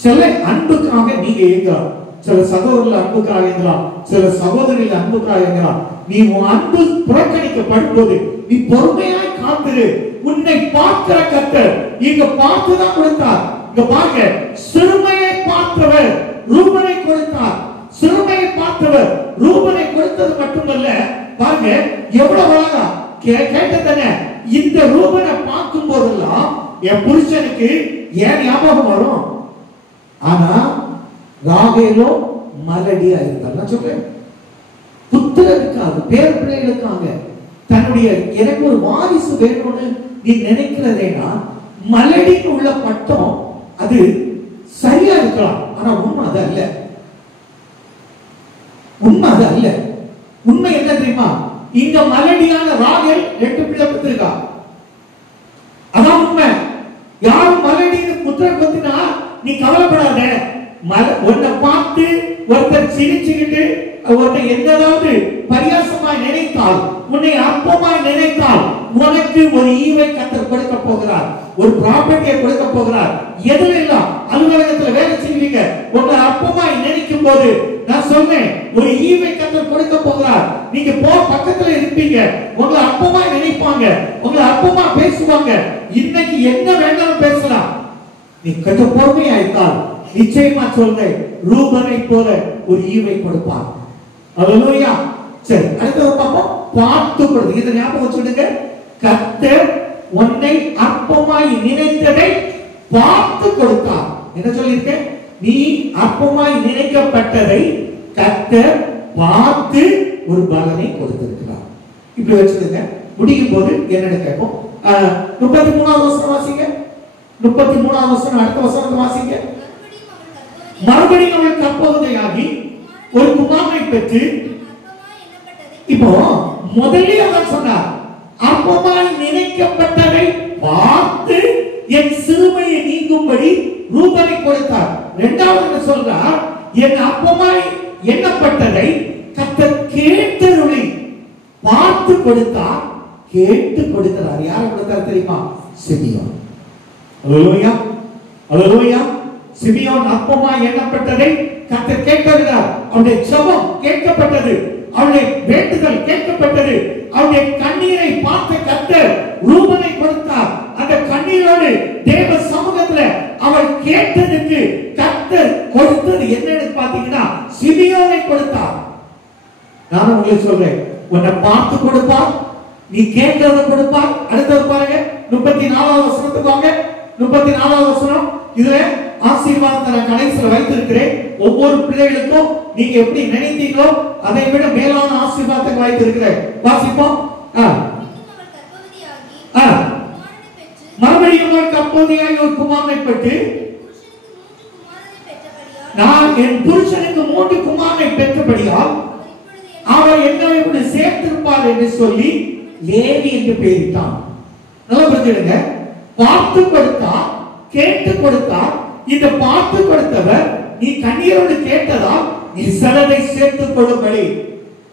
சில அன்புக்காக நீங்க ஏங்கலாம், சில சகோதரர்கள் அன்புக்காக ஏங்கலாம், சில சகோதரிகள் அன்புக்காக ஏங்கலாம். நீ உன் அன்பு புறக்கணிக்கப்படும் போது நீ பொறுமையாய் காத்திரு. உன்னை பார்க்கிற கர்த்தர் இங்க பார்த்துதான் கொடுத்தார். இங்க பாருங்க, சிறுமையை பார்த்தவர் ரூபனை கொடுத்தார். சிறுமையை பார்த்தவர் ரூபனை கொடுத்தது மட்டுமல்ல, பாருங்க எவ்வளவு அழகா கேட்டதானே. இந்த ரூபனை பார்க்கும் போதெல்லாம் என் புருஷனுக்கு ஏன் ஞாபகம் வரும்? ஆனா ராகேலோ மலடியா இருந்தார். நான் சொல்றேன், புத்திரனுக்காக பேர் பிள்ளைகளுக்காக தன்னுடைய எனக்கு ஒரு வாரிசு வேணும்னு நீ நினைக்கிறதேனா மலடின்னு உள்ள பட்டம் அது சரியா இருக்கலாம். ஆனா உண்மை அது அல்ல. உண்மை அது அல்ல. உண்மை என்ன தெரியுமா? இங்க மலடியான ராகேல் 2 பிள்ளை பெற்றிருக்கா. அதான் உண்மை. யாரும் மலடின்னு புத்திரன் பத்தினா நீ கவலைப்படாத. உன்னை பார்த்து ஒருத்தர் சிரிச்சுக்கிட்டு ஒருத்தர் என்னதாவது பரியாசமாய் நினைத்தால், உன்னை அற்பமாய் நினைத்தால், உனக்கு ஒரு ஈவை கர்த்தர் கொடுக்க போகிறார், ஒரு ப்ராப்பர்ட்டியை கொடுக்க போகிறார். எதுவெல்லாம் அலுவலகத்துல வேலை செய்வீங்க, உங்களை அற்பமாய் நினைக்கும் போது நான் சொன்னேன், ஒரு ஈவை கர்த்தர் கொடுக்க போகிறார். நீங்க பக்கத்துல இருப்பீங்க, உங்களை அற்பமாய் நினைப்பாங்க, உங்களை அற்பமா பேசுவாங்க. இன்னைக்கு என்ன வேண்டாலும் பேசலாம். நீ கொஞ்சம் பொறுமையாய்த்தால் நிச்சயமா சொல்றேன், ரூபனை போல ஒரு ஈவை கொடுப்பார். அல்லேலூயா. சரி, அடுத்து பாப்போம். பார்த்து கொடுத்து இதை ஞாபகம் வச்சுடுங்க. கர்த்தர் உன்னை அற்பமாய் நினைத்ததை பார்த்து கொடுத்தார். என்ன சொல்லியிருக்கேன்? நீ அற்பமாய் நினைக்கப்பட்டதை கர்த்தர் பார்த்து ஒரு பலனை கொடுத்திருக்கிறார். இப்படி வச்சுடுங்க. முடியும் போது என்னன்னு கேட்போம். 33வது வசனம் வாசிங்க. 33வது வசனம் அடுத்த வசனத்தை வாசிங்க. மறுபடியும் அவள் கர்ப்பவதியாகி ஒரு குமாரனை பெற்று, இப்போ முதலில் அவர் சொன்னார் அற்பமாய் நினைக்கப்பட்டதை பார்த்து என் சிறுமையை நீங்கும்படி ரூபனை கொடுத்தார். இரண்டாவது சொல்றார், என் அற்பமாய் எண்ணப்பட்டதை கர்த்தர் கேட்டருளி பார்த்து கொடுத்தார். கேட்டு கொடுக்கிறார். யாரை கொடுத்தார் தெரியுமா? சிமியோன். அல்லேலூயா, அல்லேலூயா. சிமியோன் அற்பமாய் எண்ணப்பட்டதை கர்த்தர் கேட்கிறார். அவருடைய ஜெபம் கேட்கப்பட்டது, அவருடைய வேண்டுதல் கேட்கப்பட்டது. அவருடைய கண்ணீரை பார்த்த கர்த்தர் ரூபனை கொடுத்தார். அந்த கண்ணீரோடு தேவ சமூகத்துல அவள் கேட்டதுக்கு கர்த்தர் கொடுத்தது என்னன்னு பாத்தீங்கன்னா சிமியோனை கொடுத்தார். நான் உங்களுக்கு சொல்றேன், உன்னை பார்த்து கொடுப்பார், நீ கேட்கறத கொடுப்பார். அடுத்தது பாருங்க 34வது வசனத்துக்கு வாங்க. 34வது வசனம். இதுல ஆசீர்வாதத்தை நான் கடைசியில் வைத்திருக்கிறேன். ஒவ்வொரு பிள்ளைகளுக்கும் நீங்க எப்படி நினைத்தீங்களோ அதை விட மேலான ஆசீர்வாதத்தை வைத்திருக்கிறேன். வாசிப்போம். மறுபடியும் அவள் கர்ப்பவதியாகி ஒரு குமாரனை பெற்று, நான் என் புருஷனுக்கு 3 குமாரனை பெற்றபடியால் அவர் என்னை சேர்த்திருப்பார் என்று சொல்லி லேவி என்று பெயரிட்டான். நல்லா புரிஞ்சுடுங்க. பார்த்து கொடுத்தார், கேட்டு கொடுத்தார். இந்த பார்த்து கொடுத்தவர் நீ கண்ணீரோடு கேட்டதால் நீ சிலதை சேர்த்துக் கொள்ளும்படி.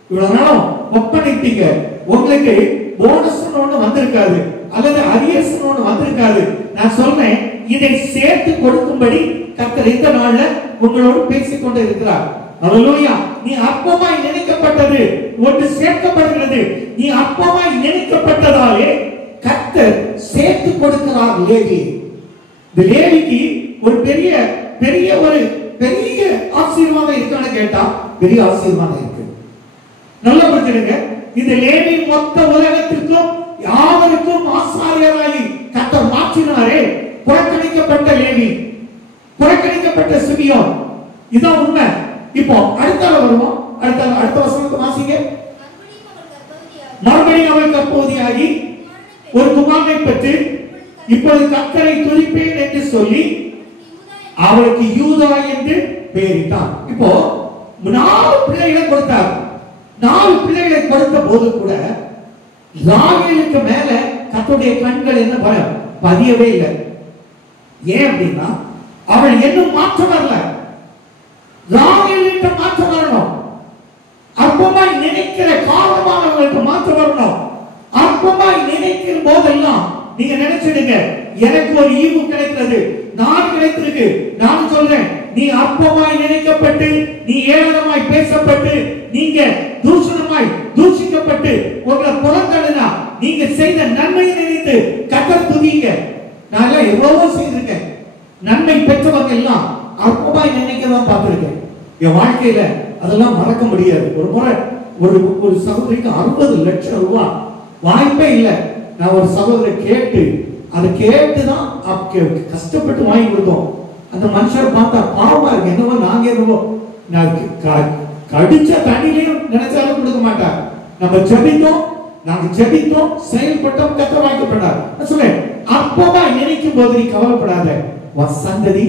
இவ்வளவு நாளும் ஒப்படைத்தீங்க, உங்களுக்கு போனஸ் ஒண்ணு வந்திருக்காது, அல்லது அரியர்ஸ் ஒண்ணு வந்திருக்காது. நான் சொல்றேன், இதை சேர்த்து கொடுக்கும்படி கர்த்தர் இந்த நாள்ல உங்களோடு பேசிக் கொண்டு இருக்கிறார். அல்லேலூயா. நீ அப்பமாய் நினைக்கப்பட்டது ஒன்று சேர்க்கப்படுகிறது. நீ அப்பமாய் நினைக்கப்பட்டதாலே கர்த்தர் சேர்த்து கொடுக்கிறார் லேவி. இந்த லேவிக்கு ஒரு பெரிய பெரிய ஒரு பெரிய ஆசீர்வாதம் இருக்கான்னு கேட்டா பெரிய ஆசீர்வாதம் இருக்கு. நல்லா புரிஞ்சுடுங்க. இந்த லேவி மொத்த உலகத்திற்கும் யாவருக்கும் ஆசாரியராகி கர்த்தர் மாற்றினாரே. புறக்கணிக்கப்பட்ட லேவி, புறக்கணிக்கப்பட்ட சிமியோன், இதான் உண்மை. இப்போ அடுத்தால வருவோம். அடுத்த வசனத்தை வாசிங்க. மறுபடியும் அவள் கர்ப்பவதியாகி ஒரு குமாரனை பெற்று இப்பொழுது கர்த்தரை துதிப்பேன் என்று சொல்லி அவளுக்கு யூதா என்று பெயரிட்டார். இப்போ 4 பிள்ளைகளை கொடுத்தார். 4 பிள்ளைகளை கொடுத்த போது கூட ராகேலுக்கு மேல கர்த்தருடைய கண்கள் என்ன பதியவே இல்லை. ஏன் அப்படின்னா அவள் இன்னும் மாற்றம் வரல. ராகேலுக்கு மாற்றம் வரணும். அற்பமாய் நினைக்கிற காரணமானவர்களுக்கு மாற்றம் வரணும். அற்பமாய் நினைக்கிற போதெல்லாம் நீங்க நினைச்சிடுங்க, எனக்கு ஒரு ஈவு கிடைக்கிறது, நான் கிடைத்திருக்கு. நான் சொல்றேன், நீ அற்பமாய் நினைக்கப்பட்டு, நீ ஏளனமாய் பேசப்பட்டு, நீங்க தூஷணமாய் தூஷிக்கப்பட்டு உங்களை புறந்தள்ளினா நீங்க செய்த நன்மையை நினைத்து கர்த்தர் துதிங்க. நான் எவ்வளவோ செய்திருக்கேன். நன்மை பெற்றவங்க எல்லாம் அற்பமாய் நினைக்கதான் பார்த்திருக்கேன் என் வாழ்க்கையில. அதெல்லாம் மறக்க முடியாது. ஒரு முறை ஒரு சகோதரிக்கு 60 லட்சம் ரூபாய் வாய்ப்பே இல்லை. நான் ஒரு சகோதரி கேட்டு அதை கேட்டுதான் கஷ்டப்பட்டு வாங்கி கொடுத்தோம். அந்த மனுஷர் பார்த்தா பாவமா இருக்கு. என்னவோ நாங்க இருவோம், கடிச்ச தண்ணிலையும் நினைச்சாலும் கொடுக்க மாட்டார். நம்ம ஜெபித்தோம், நாங்க ஜெபித்தோம், செயல்பட்டோம், கர்த்தர் வாய்க்கப்பட்டார். நான் சொல்றேன், அப்பமா நினைக்கும் போது நீ கவலைப்படாத, சந்ததி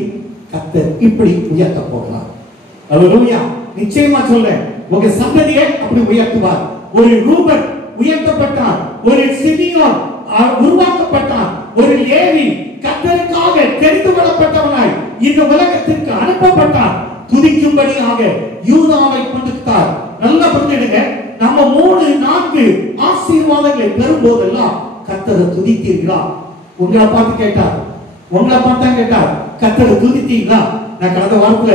கர்த்தர் இப்படி உயர்த்த போகிறார். அல்லேலூயா. நிச்சயமா சொல்றேன், உங்க சந்ததியை அப்படி உயர்த்துவார். ஒரு ரூபன் உயர்த்தப்பட்டார், ஒரு சிமியோன் உருவாக்கப்பட்டார், ஒரு லேவி கர்த்தருக்காக தெரிந்து கொள்ளப்பட்டவனாய் இந்த உலகத்திற்கு அனுப்பப்பட்டார். துதிக்கும்படியாக யூதாவை கொடுத்தார். நல்லா புரிஞ்சுடுங்க. நம்ம 3-4 ஆசீர்வாதங்களை பெறும் போதெல்லாம் கர்த்தரை துதித்தீர்களா? உங்களை பார்த்து கேட்டார், உங்களை பார்த்தா கேட்டார், கர்த்தரை துதித்தீங்களா? நான் கடந்த வாரத்துல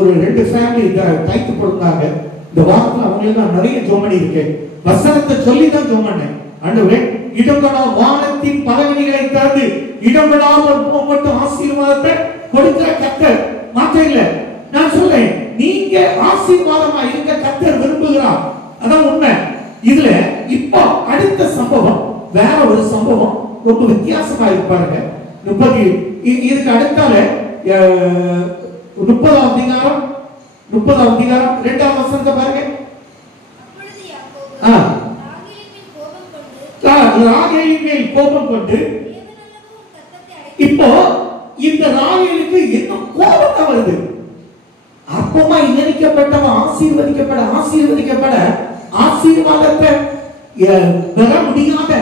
ஒரு 2 ஃபேமிலி டைத்து கொடுத்தாங்க. இந்த வாரத்துல அவங்களுக்கு நான் நிறைய ஜெபம் பண்ணி இருக்கேன். வசனத்தை சொல்லி தான் ஜெபம் பண்ணேன். ஆண்டவரே, இடங்கடா வானத்தின் பதவிகளை தந்து இடங்கடாமல் மட்டும் ஆசீர்வாதத்தை கொடுக்கிற கர்த்தர் மாற்ற இல்லை. நான் சொல்றேன், நீங்க ஆசீர்வாதமா இருக்க கர்த்தர் விரும்புகிறார். அதான் உண்மை. இதுல இப்போ அடுத்த சம்பவம் வேற ஒரு சம்பவம், ரொம்ப வித்தியாசமா இருப்பாருங்க. 30 இதுக்கு அடுத்தால 30ஆம் அதிகாரம் 2ஆம் வசனத்தை பாருங்க. ராகேலின் மேல் கோபம் கொண்டு, இப்போ இந்த ராகேலுக்கு இன்னும் கோபம் தான் வருது. அப்பமா நினைக்கப்பட்டவன் ஆசீர்வதிக்கப்பட ஆசீர்வாதத்தை பெற முடியாத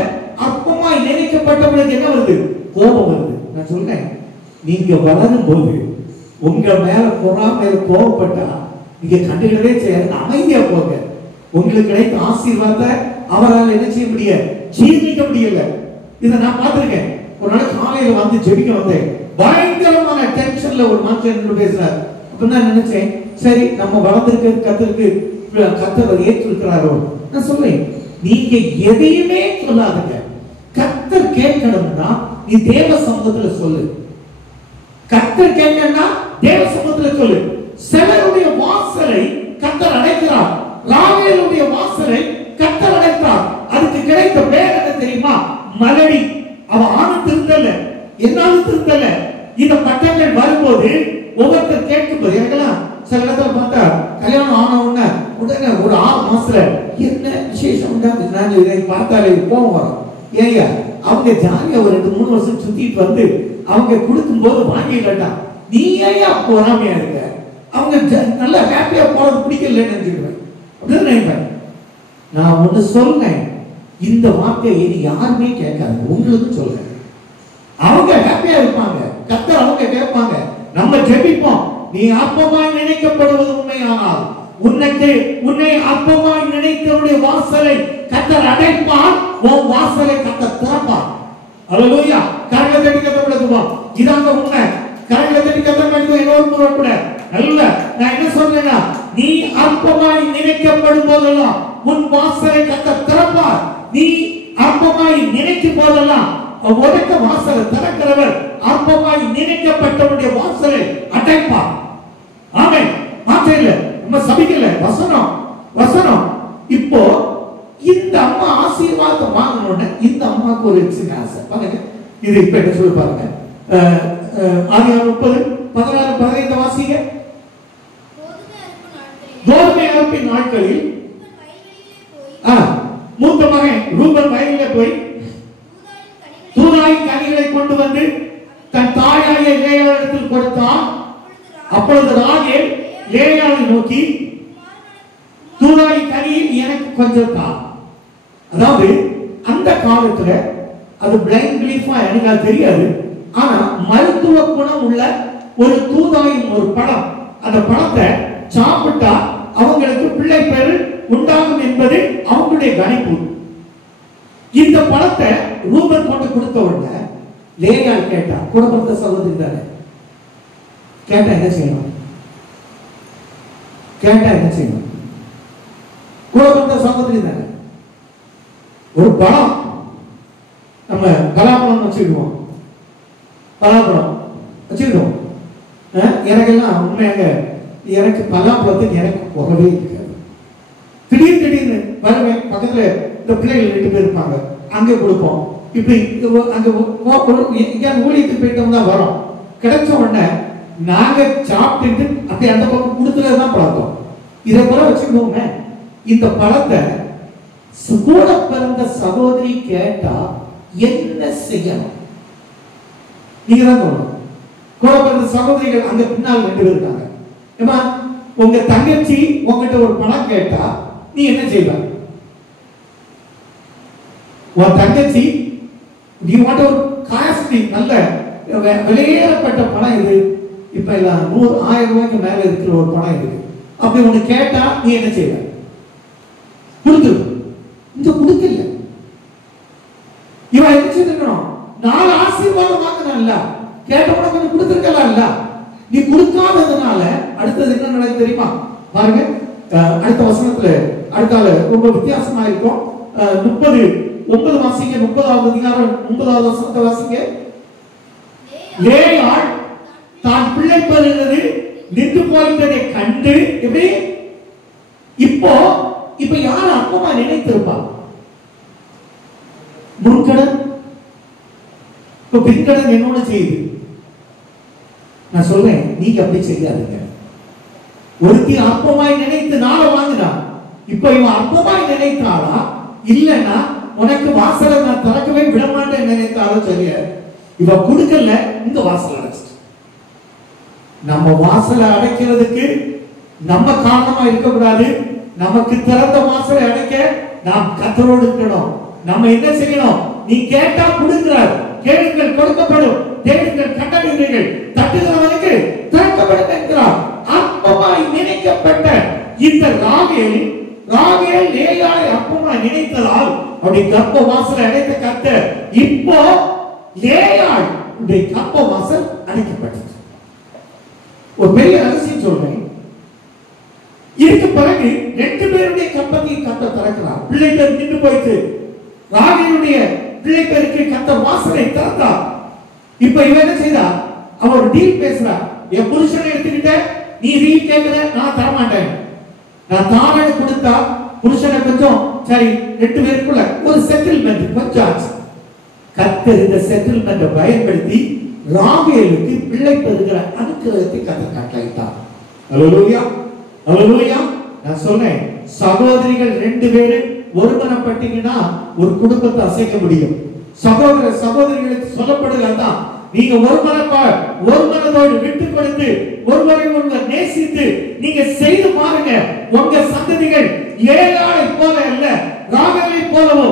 அப்பமா நினைக்கப்பட்டவனுக்கு என்ன வருது? கோபம் வருது. நான் சொல்றேன், நீங்க வளரும் போது உங்க மேல பொறாமையில கோபப்பட்டா நீங்க கண்டுகளவே செய்யாது. அமைதியா போங்க. உங்களுக்கு கிடைத்த ஆசீர்வாதத்தை அவரால் என்ன செய்ய முடியாது? ஜீவிக்க முடியல. இதை நான் பார்த்திருக்கேன். ஒரு நாள் காலையில வந்து ஜெபிக்க வந்தேன். பயங்கரமான டென்ஷன்ல ஒரு மனுஷன் பேசுறாரு. அப்ப நான் நினைச்சேன், சரி நம்ம வளர்ந்திருக்கிறது கர்த்தர் ஏற்றிருக்கிறாரோ. நான் சொல்றேன், நீங்க எதையுமே சொல்லாதுங்க. கர்த்தர் கேட்கணும்னா நீ தேவ சமூகத்துல சொல்லு. கர்த்தர் கேட்கணும்னா தேவ சமூகத்துல சொல்லு. சிலருடைய வாசலை கர்த்தர் அடைக்கிறார். ராகேலுடைய உடனே ஒரு 6 மாசத்துல என்ன விசேஷம் உண்டாது, நான் இதை பார்த்தாலே கோபம் வரும். ஏயா அவங்க ஜாலியா ஒரு 2-3 வருஷம் சுத்திட்டு வந்து அவங்க கொடுக்கும் போது வாங்கிடட்டா, நீ ஏயா பொறாமையா இருக்க? அவங்க நல்லா ஹாப்பியா போறது பிடிக்கலன்னு நினைச்சுக்கிறேன் அப்படின்னு நினைப்பேன். நான் ஒண்ணு சொல்றேன், இந்த வார்த்தையை இனி யாருமே கேட்காது, உங்களுக்கு சொல்றேன். அவங்க ஹாப்பியா இருப்பாங்க, கர்த்தர் அவங்க கேட்பாங்க, நம்ம ஜெபிப்போம். நீ அப்பமாய் நினைக்கப்படுவது உண்மையானால் உன்னை அப்பமாய் நினைத்தவருடைய வாசலை கர்த்தர் அடைப்பார், உன் வாசலை கர்த்தர் திறப்பார். அல்லேலூயா. கரங்களை தட்டி கத்தப்படுத்துவோம். இதாங்க உண்மை. கரங்களை தட்டி கத்தப்படுத்துவோம். இன்னொரு முறை கூட அல்ல, நான் என்ன சொல்றேன்னா, நீ அப்பமாய் நினைக்கப்படும் போதெல்லாம் உன் வாசலை கர்த்தர் திறப்பார். நீ அப்பமாய் நினைக்கும் போதெல்லாம் உனக்கு வாசலை திறக்கிறவர் அப்பமாய் நினைக்கப்பட்டவருடைய வாசலை அடைப்பார். ஆமென். மாற்றம் இல்ல, நம்ம சபிக்கல, வசனம் வசனம். இப்போ இந்த அம்மா ஆசீர்வாதத்தை வாங்கணும்னு இந்த அம்மாக்கு ஒரு சின்ன ஆசை. பாருங்க, இது இப்ப என்ன சொல்லி பாருங்க. ஆதியாகமம் 30:16-15 வாசிங்க. கோதுமை அறுப்பின் நாட்களில் மூத்த மகன் ரூபன் வயலிலே போய் தூதாயின் கனிகளை கொண்டு வந்து தன் தாயாகிய லேயாளிடத்தில் கொடுத்தான். அப்பொழுது ராகேல் லேயாளை நோக்கி, தூதாயின் கனியை எனக்கு கொஞ்சம் தா. அதாவது அந்த காலத்துல அது பிளைண்ட் பிலீஃபா எனக்கு அது தெரியாது, ஆனா மருத்துவ குணம் உள்ள ஒரு தூதாயின் ஒரு பழம், அந்த பழத்தை சாப்பிட்டா அவங்களுக்கு பிள்ளை பேரு உண்டாகும் என்பது அவங்களுடைய கணிப்பு. இந்த பழத்தை ரூபன் கொண்டு கொடுத்த உடனே லேயாள் கேட்டா, கூட பிறந்த சகோதரி தானே, கேட்டா என்ன செய்யணும்? கேட்டா என்ன செய்யணும்? கூட பிறந்த சகோதரி தானே. ஒரு பழம், நம்ம பலாப்பழம் வச்சுக்கிடுவோம், பலாப்பழம் வச்சுக்கிடுவோம். எனக்கெல்லாம் உண்மையாக எனக்கு பலாப்பழத்துக்கு எனக்கு போகவே இருக்காது. திடீர்னு வருவேன், பக்கத்துல இந்த பிள்ளைகள் 2 பேர் இருப்பாங்க, அங்கே கொடுப்போம். இப்படி அங்க ஊழியத்துக்கு போயிட்டு தான் வரோம். கிடைச்ச உடனே நாங்க சாப்பிட்டு அப்படி அந்த பக்கம் கொடுத்துறதுதான் பழக்கம். இதை போல வச்சுக்கோங்க. இந்த பழத்தை கூட பிறந்த சகோதரி கேட்டா என்ன செய்யணும்? நீங்க தான் சொல்லணும். கூட பிறந்த சகோதரிகள் அங்க பின்னால் 2 பேர் இருக்காங்க. ஏமா, உங்க தங்கச்சி உங்ககிட்ட ஒரு பணம் கேட்டா நீ என்ன செய்வ? உன் தங்கச்சி நீ வாட்ட ஒரு காஸ்ட்லி நல்ல விலையேறப்பட்ட பணம் இது, இப்ப 100,000 ரூபாய்க்கு மேல இருக்கிற ஒரு பணம் இருக்கு, அப்படி ஒண்ணு கேட்டா நீ என்ன செய்வ? கொடுத்து. இந்த கொடுக்கல, இவன் என்ன செய்திருக்கணும்? 4 ஆசீர்வாதம் வாங்கினான்ல, கேட்ட உடனே கொஞ்சம் கொடுத்துருக்கலாம்ல. நீ கொடுக்காததுனால அடுத்தது என்ன நடக்குது தெரியுமா? பாருங்க, அடுத்த வசனத்துல அடுத்தால ரொம்ப வித்தியாசமா இருக்கும். 30:9 வாசிங்க. 30வது அதிகாரம் 9வது வசனத்தை வாசிங்க. லேயாள் தான் பிள்ளை பெறுகிறது நின்று போய்த்ததை கண்டு எப்படி இப்ப யார் அப்பமா நினைத்திருப்பா? முன்கடன், இப்ப பின்கடன் என்னோட செய்யுது. நான் சொல்றேன், நீங்க அப்படி செய்யாதீங்க. ஒருத்தி அற்பமாய் நினைத்து நாளை வாங்கினா, இப்ப இவன் அற்பமாய் நினைத்தாளா இல்லன்னா உனக்கு வாசலை நான் திறக்கவே விட மாட்டேன் நினைத்தாலும் சரியா, இவ கொடுக்கல, இந்த வாசலை அடைச்சிட்டு. நம்ம வாசலை அடைக்கிறதுக்கு நம்ம காரணமா இருக்கக்கூடாது. நமக்கு திறந்த வாசலை அடைக்க நாம் கர்த்தரோடு இருக்கணும். நம்ம என்ன செய்யணும்? நீ கேட்டா கொடுக்கிறார், கேளுங்கள் கொடுக்கப்படும், தேடுங்கள் கண்டடைவீர்கள், தட்டுகிறவனுக்கு திறக்கப்படும் என்கிறார். அப்பமாய் நினைக்கப்பட்ட இந்த ராகேல் லேயாளை அப்பமாய் நினைத்ததால் அப்படி கர்ப்ப வாசலை அடைத்த கர்த்தர் இப்போ லேயாள் கர்ப்ப வாசல் அடைக்கப்பட்டது. ஒரு பெரிய ரகசியம் சொல்றேன். இதுக்கு பிறகு 2 பேருடைய கர்ப்பத்தையும் கர்த்தர் திறக்கிறார். பிள்ளை பேர் நின்று போயிட்டு ராகேலுடைய பிள்ளை பேருக்கு கர்த்தர் வாசலை திறந்தார். இப்ப இவன் என்ன செய்தா? அவன் ஒரு டீல் பேசுறா. என் புருஷனை எடுத்துக்கிட்ட, நீ டீல் கேட்கிற, நான் தரமாட்டேன். நான் தாரனை கொடுத்தா புருஷனை கொஞ்சம் சரி 2 பேருக்குள்ள ஒரு செட்டில்மெண்ட் கொஞ்சம் ஆச்சு. கர்த்தர் இந்த செட்டில்மெண்ட்டை பயன்படுத்தி ராகேலுக்கு பிள்ளை பெறுகிற அனுக்கிரகத்தை கர்த்தர் கட்டளையிட்டார். அல்லேலூயா, அல்லேலூயா. நான் சொன்னேன், சகோதரிகள் 2 பேரு ஒருமனப்பட்டீங்கன்னா ஒரு குடும்பத்தை அசைக்க முடியும். சகோதர சகோதரிகளுக்கு சொல்லப்படுகிறதான், நீங்க ஒருமனதோடு விட்டு கொடுத்து ஒருவரை ஒருவர் நேசித்து நீங்க செய்து பாருங்க. உங்க சந்ததிகள் லேயாளை போல அல்ல, ராகேலை போலவோ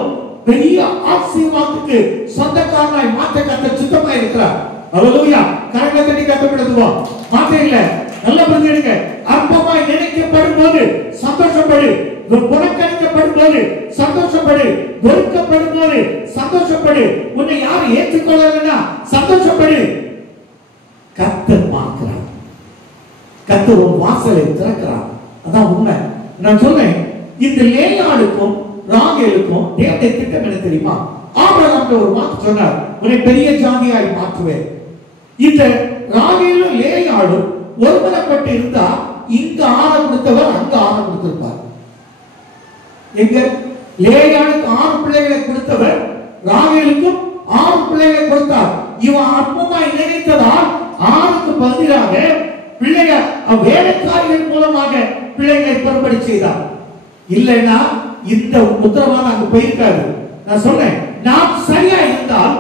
பெரிய ஆசீர்வாதத்துக்கு சொந்தக்காரனாய் மாற்ற கர்த்தர் சுத்தமாய் இருக்கிறார். அல்லேலூயா. கரங்களை தட்டி கர்த்தரிடத்துவோம். மாற்ற இல்ல, நல்ல புரிஞ்சுடுங்க. அற்பமாய் நினைக்கப்படும் போது சந்தோஷப்படு, புறக்கணிக்கப்படும் போது சந்தோஷப்படு, வெறுக்கப்படும் போது சந்தோஷப்படு, உன்னை யாரும் ஏற்றுக்கொள்ளலன்னா சந்தோஷப்படு. கர்த்தர் பார்க்கிறார், கர்த்தர் ஒரு வாசலை திறக்கிறார். அதான் உண்மை. நான் சொல்றேன், இந்த லேயாளுக்கும் ராகேலுக்கும் தேவனுடைய திட்டம் என்ன தெரியுமா? ஆபிரகாம் ஒரு வாக்கு சொன்னார், உன்னை பெரிய ஜாதியாய் மாற்றுவேன். இந்த ராகேலும் லேயாளும் ஒருமனப்பட்டு இருந்தா இங்க ஆணை கொடுத்தவர் அங்க ஆணை கொடுத்திருப்பார். எங்க லேயாளுக்கு 6 பிள்ளைகளை கொடுத்தவர் ராகேலுக்கும் 6 பிள்ளைகளை கொடுத்தார். இவன் அற்பமாய் நினைத்ததால் 6க்கு பதிலாக பிள்ளைகள் வேலைக்காரிகள் மூலமாக பிள்ளைகளை பெறும்படி செய்தார். இல்லைன்னா இந்த உத்தரவாதம் அங்க போயிருக்காரு. நான் சொல்றேன், நாம் சரியா இருந்தால்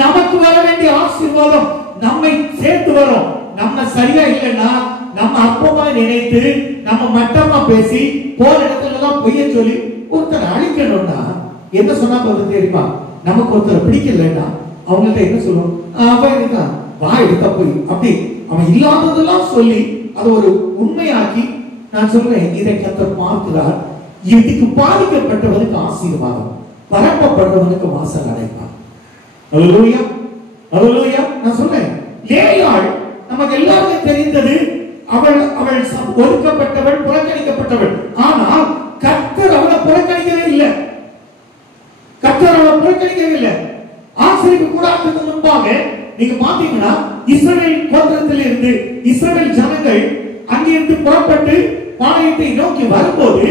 நமக்கு வர வேண்டிய ஆசீர்வாதம் நம்மை சேர்த்து வரும். நம்ம சரியா இல்லைன்னா நம்ம அற்பமா நினைத்து நம்ம மட்டமா பேசி போற இடத்துல எல்லாம் பொய்ய சொல்லி ஒருத்தர் அழிக்கணும்னா என்ன சொன்னா போது தெரியுமா? நமக்கு ஒருத்தர் பிடிக்கலன்னா அவங்கள்ட்ட என்ன சொல்லுவோம்? அவன் இருக்கான் வாய் எடுத்த போய் அப்படி அவன் இல்லாததெல்லாம் சொல்லி அதை ஒரு உண்மையாக்கி, நான் சொல்றேன், இதை கர்த்தர் பார்க்கிறார். இதுக்கு பாதிக்கப்பட்டவனுக்கு ஆசீர்வாதம், பரப்பப்பட்டவனுக்கு வாசல் அடைப்பார். அல்லேலூயா, அல்லேலூயா. நான் சொல்றேன், லேயாள் நமக்கு எல்லாருக்கும் தெரிந்தது, அவள் ஒதுக்கப்பட்டவள், புறக்கணிக்கப்பட்டவள். ஆனால் கர்த்தர் அவளை புறக்கணிக்கவே இல்லை. கர்த்தர் அவளை புறக்கணிக்கவே இல்லை. ஆசரிப்பு கூடாரத்துக்கு முன்பாக நீங்க பாத்தீங்கன்னா இஸ்ரவேல் கோத்திரத்திலிருந்து இஸ்ரவேல் ஜனங்கள் அங்கிருந்து புறப்பட்டு பாளையத்தை நோக்கி வரும்போது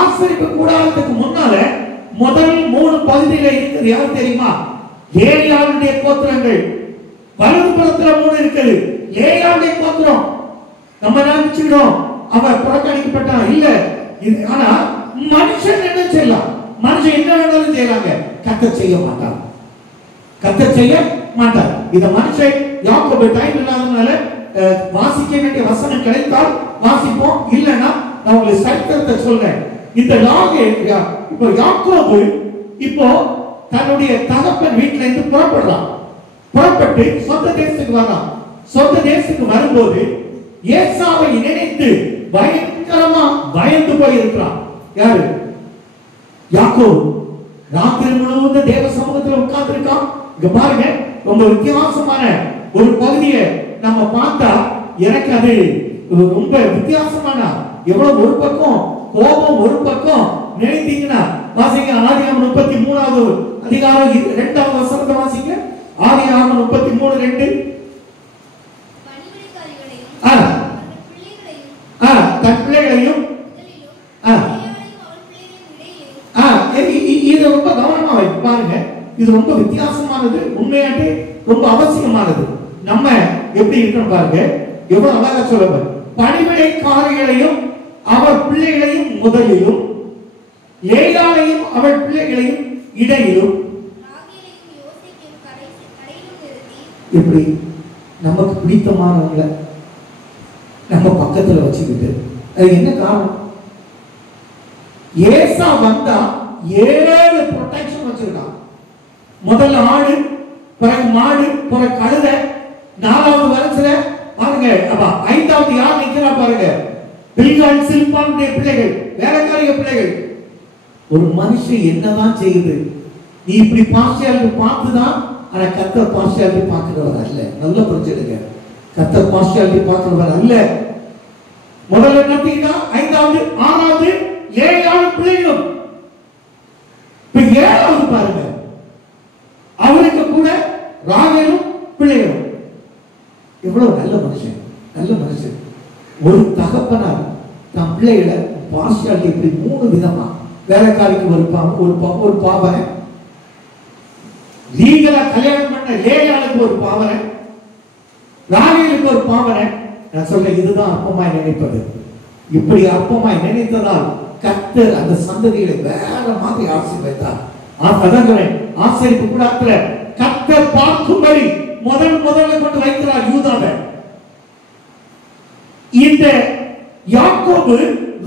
ஆசரிப்பு கூடாரத்துக்கு முன்னால முதல் 3 பகுதியில இருக்குது யார் தெரியுமா? லேயாளுடைய கோத்திரங்கள். வலதுபுறத்துல 3 இருக்குது. லேயாளுடைய கோத்திரம். நம்ம நினைச்சுக்கிறோம் அவ புறக்கணிக்கப்பட்டான் இல்ல. ஆனா மனுஷன் என்ன செய்யலாம்? மனுஷன் என்ன வேணாலும் செய்யறாங்க, கர்த்தர் செய்ய மாட்டார். கர்த்தர் செய்ய மாட்டார். இத மனுஷன் யாக்கோபு டைம் இல்லாதனால வாசிக்க வேண்டிய வசனம் கிடைத்தால் வாசிப்போம், இல்லனா நான் உங்களுக்கு சரித்திரத்தை சொல்றேன். இந்த இப்போ யாக்கோபு இப்போ தன்னுடைய தகப்பன் வீட்டுல இருந்து புறப்படுறான். புறப்பட்டு சொந்த தேசத்துக்கு வரான். சொந்த தேசத்துக்கு வரும்போது ஏசாவை நினைத்து பயங்கரமா பயந்து போய் இருக்கிறான். யாரு? யாக்கோபு. ராத்திரி முழுவதும் தேவ சமூகத்துல உட்கார்ந்து இருக்கான். இங்க பாருங்க, ரொம்ப வித்தியாசமான ஒரு பகுதியை நம்ம பார்த்தா எனக்கு அது ரொம்ப வித்தியாசமான, எவ்வளவு ஒரு பக்கம் கோபம், ஒரு பக்கம் நினைத்தீங்கன்னா வாசிங்க. ஆதியாகமம் 33வது அதிகாரம் 2வது வசனத்தை வாசிங்க. ஆதியாகமம் 33:2. தன் பிள்ளைகளையும் இது ரொம்ப கவனமா வைக்க பாருங்க. இது ரொம்ப வித்தியாசமானது, உண்மையாட்டு ரொம்ப அவசியமானது. நம்ம எப்படி இருக்கணும் பாருங்க, எவ்வளவு அழகா சொல்லுங்க. பணிவிடைக்காரிகளையும் அவர் பிள்ளைகளையும் முதலிலும், லேயாளையும் அவள் பிள்ளைகளையும் இடையிலும். எப்படி நமக்கு பிடித்தமானவங்களை நம்ம பக்கத்துல வச்சுக்கிட்டு, அது என்ன காரணம்? ஏசா வந்தா 7 ப்ரொடெக்ஷன் வச்சிருக்கான். முதல்ல ஆடு, பிறகு மாடு, பிறகு கழுதை, 4வது வருஷத்துல பாருங்க. அப்ப 5வது யார் நிக்கிறா பாருங்க? பில்கால் சில்பானுடைய பிள்ளைகள், வேலைக்காரிய பிள்ளைகள். ஒரு மனுஷன் என்னதான் செய்யுது? நீ இப்படி பார்ஷியாலிட்டி பார்த்துதான். ஆனா கர்த்தர் பார்ஷியாலிட்டி பார்க்கிறவர் அல்ல. நல்லா புரிஞ்சுடுங்க, கர்த்தர் பார்ஷியாலிட்டி பார்க்கிறவர் அல்ல. முதல்ல பார்த்தீங்கன்னா 5வது, 6வது 7வது பிள்ளைகளும். இப்ப 7வது பாருங்க, அவருக்கு கூட ராகேலும் பிள்ளைகளும். எவ்வளவு நல்ல மனுஷன், நல்ல மனுஷன். ஒரு தகப்பனார் தம் பிள்ளைகளை பார்ஷியாலிட்டி இப்படி 3 விதமா, வேலைக்காரிக்கு ஒரு பாவனை, லீகலா கல்யாணம் பண்ண லேயாளுக்கு ஒரு பாவனை, ராகேலுக்கு ஒரு பாவனை. நான் சொல்ல, இதுதான் அற்பமாய் நினைப்பது. இப்படி அற்பமாய் நினைத்ததால் கர்த்தர் அந்த சந்ததிகளை வேற மாதிரி ஆசீர்வதித்தார். அதான் ஆசரிப்பு கூடாரத்துல கர்த்தர் பார்க்கும்படி முதல்ல கொண்டு வைக்கிறார் யூதாவை. இந்த யாக்கோபு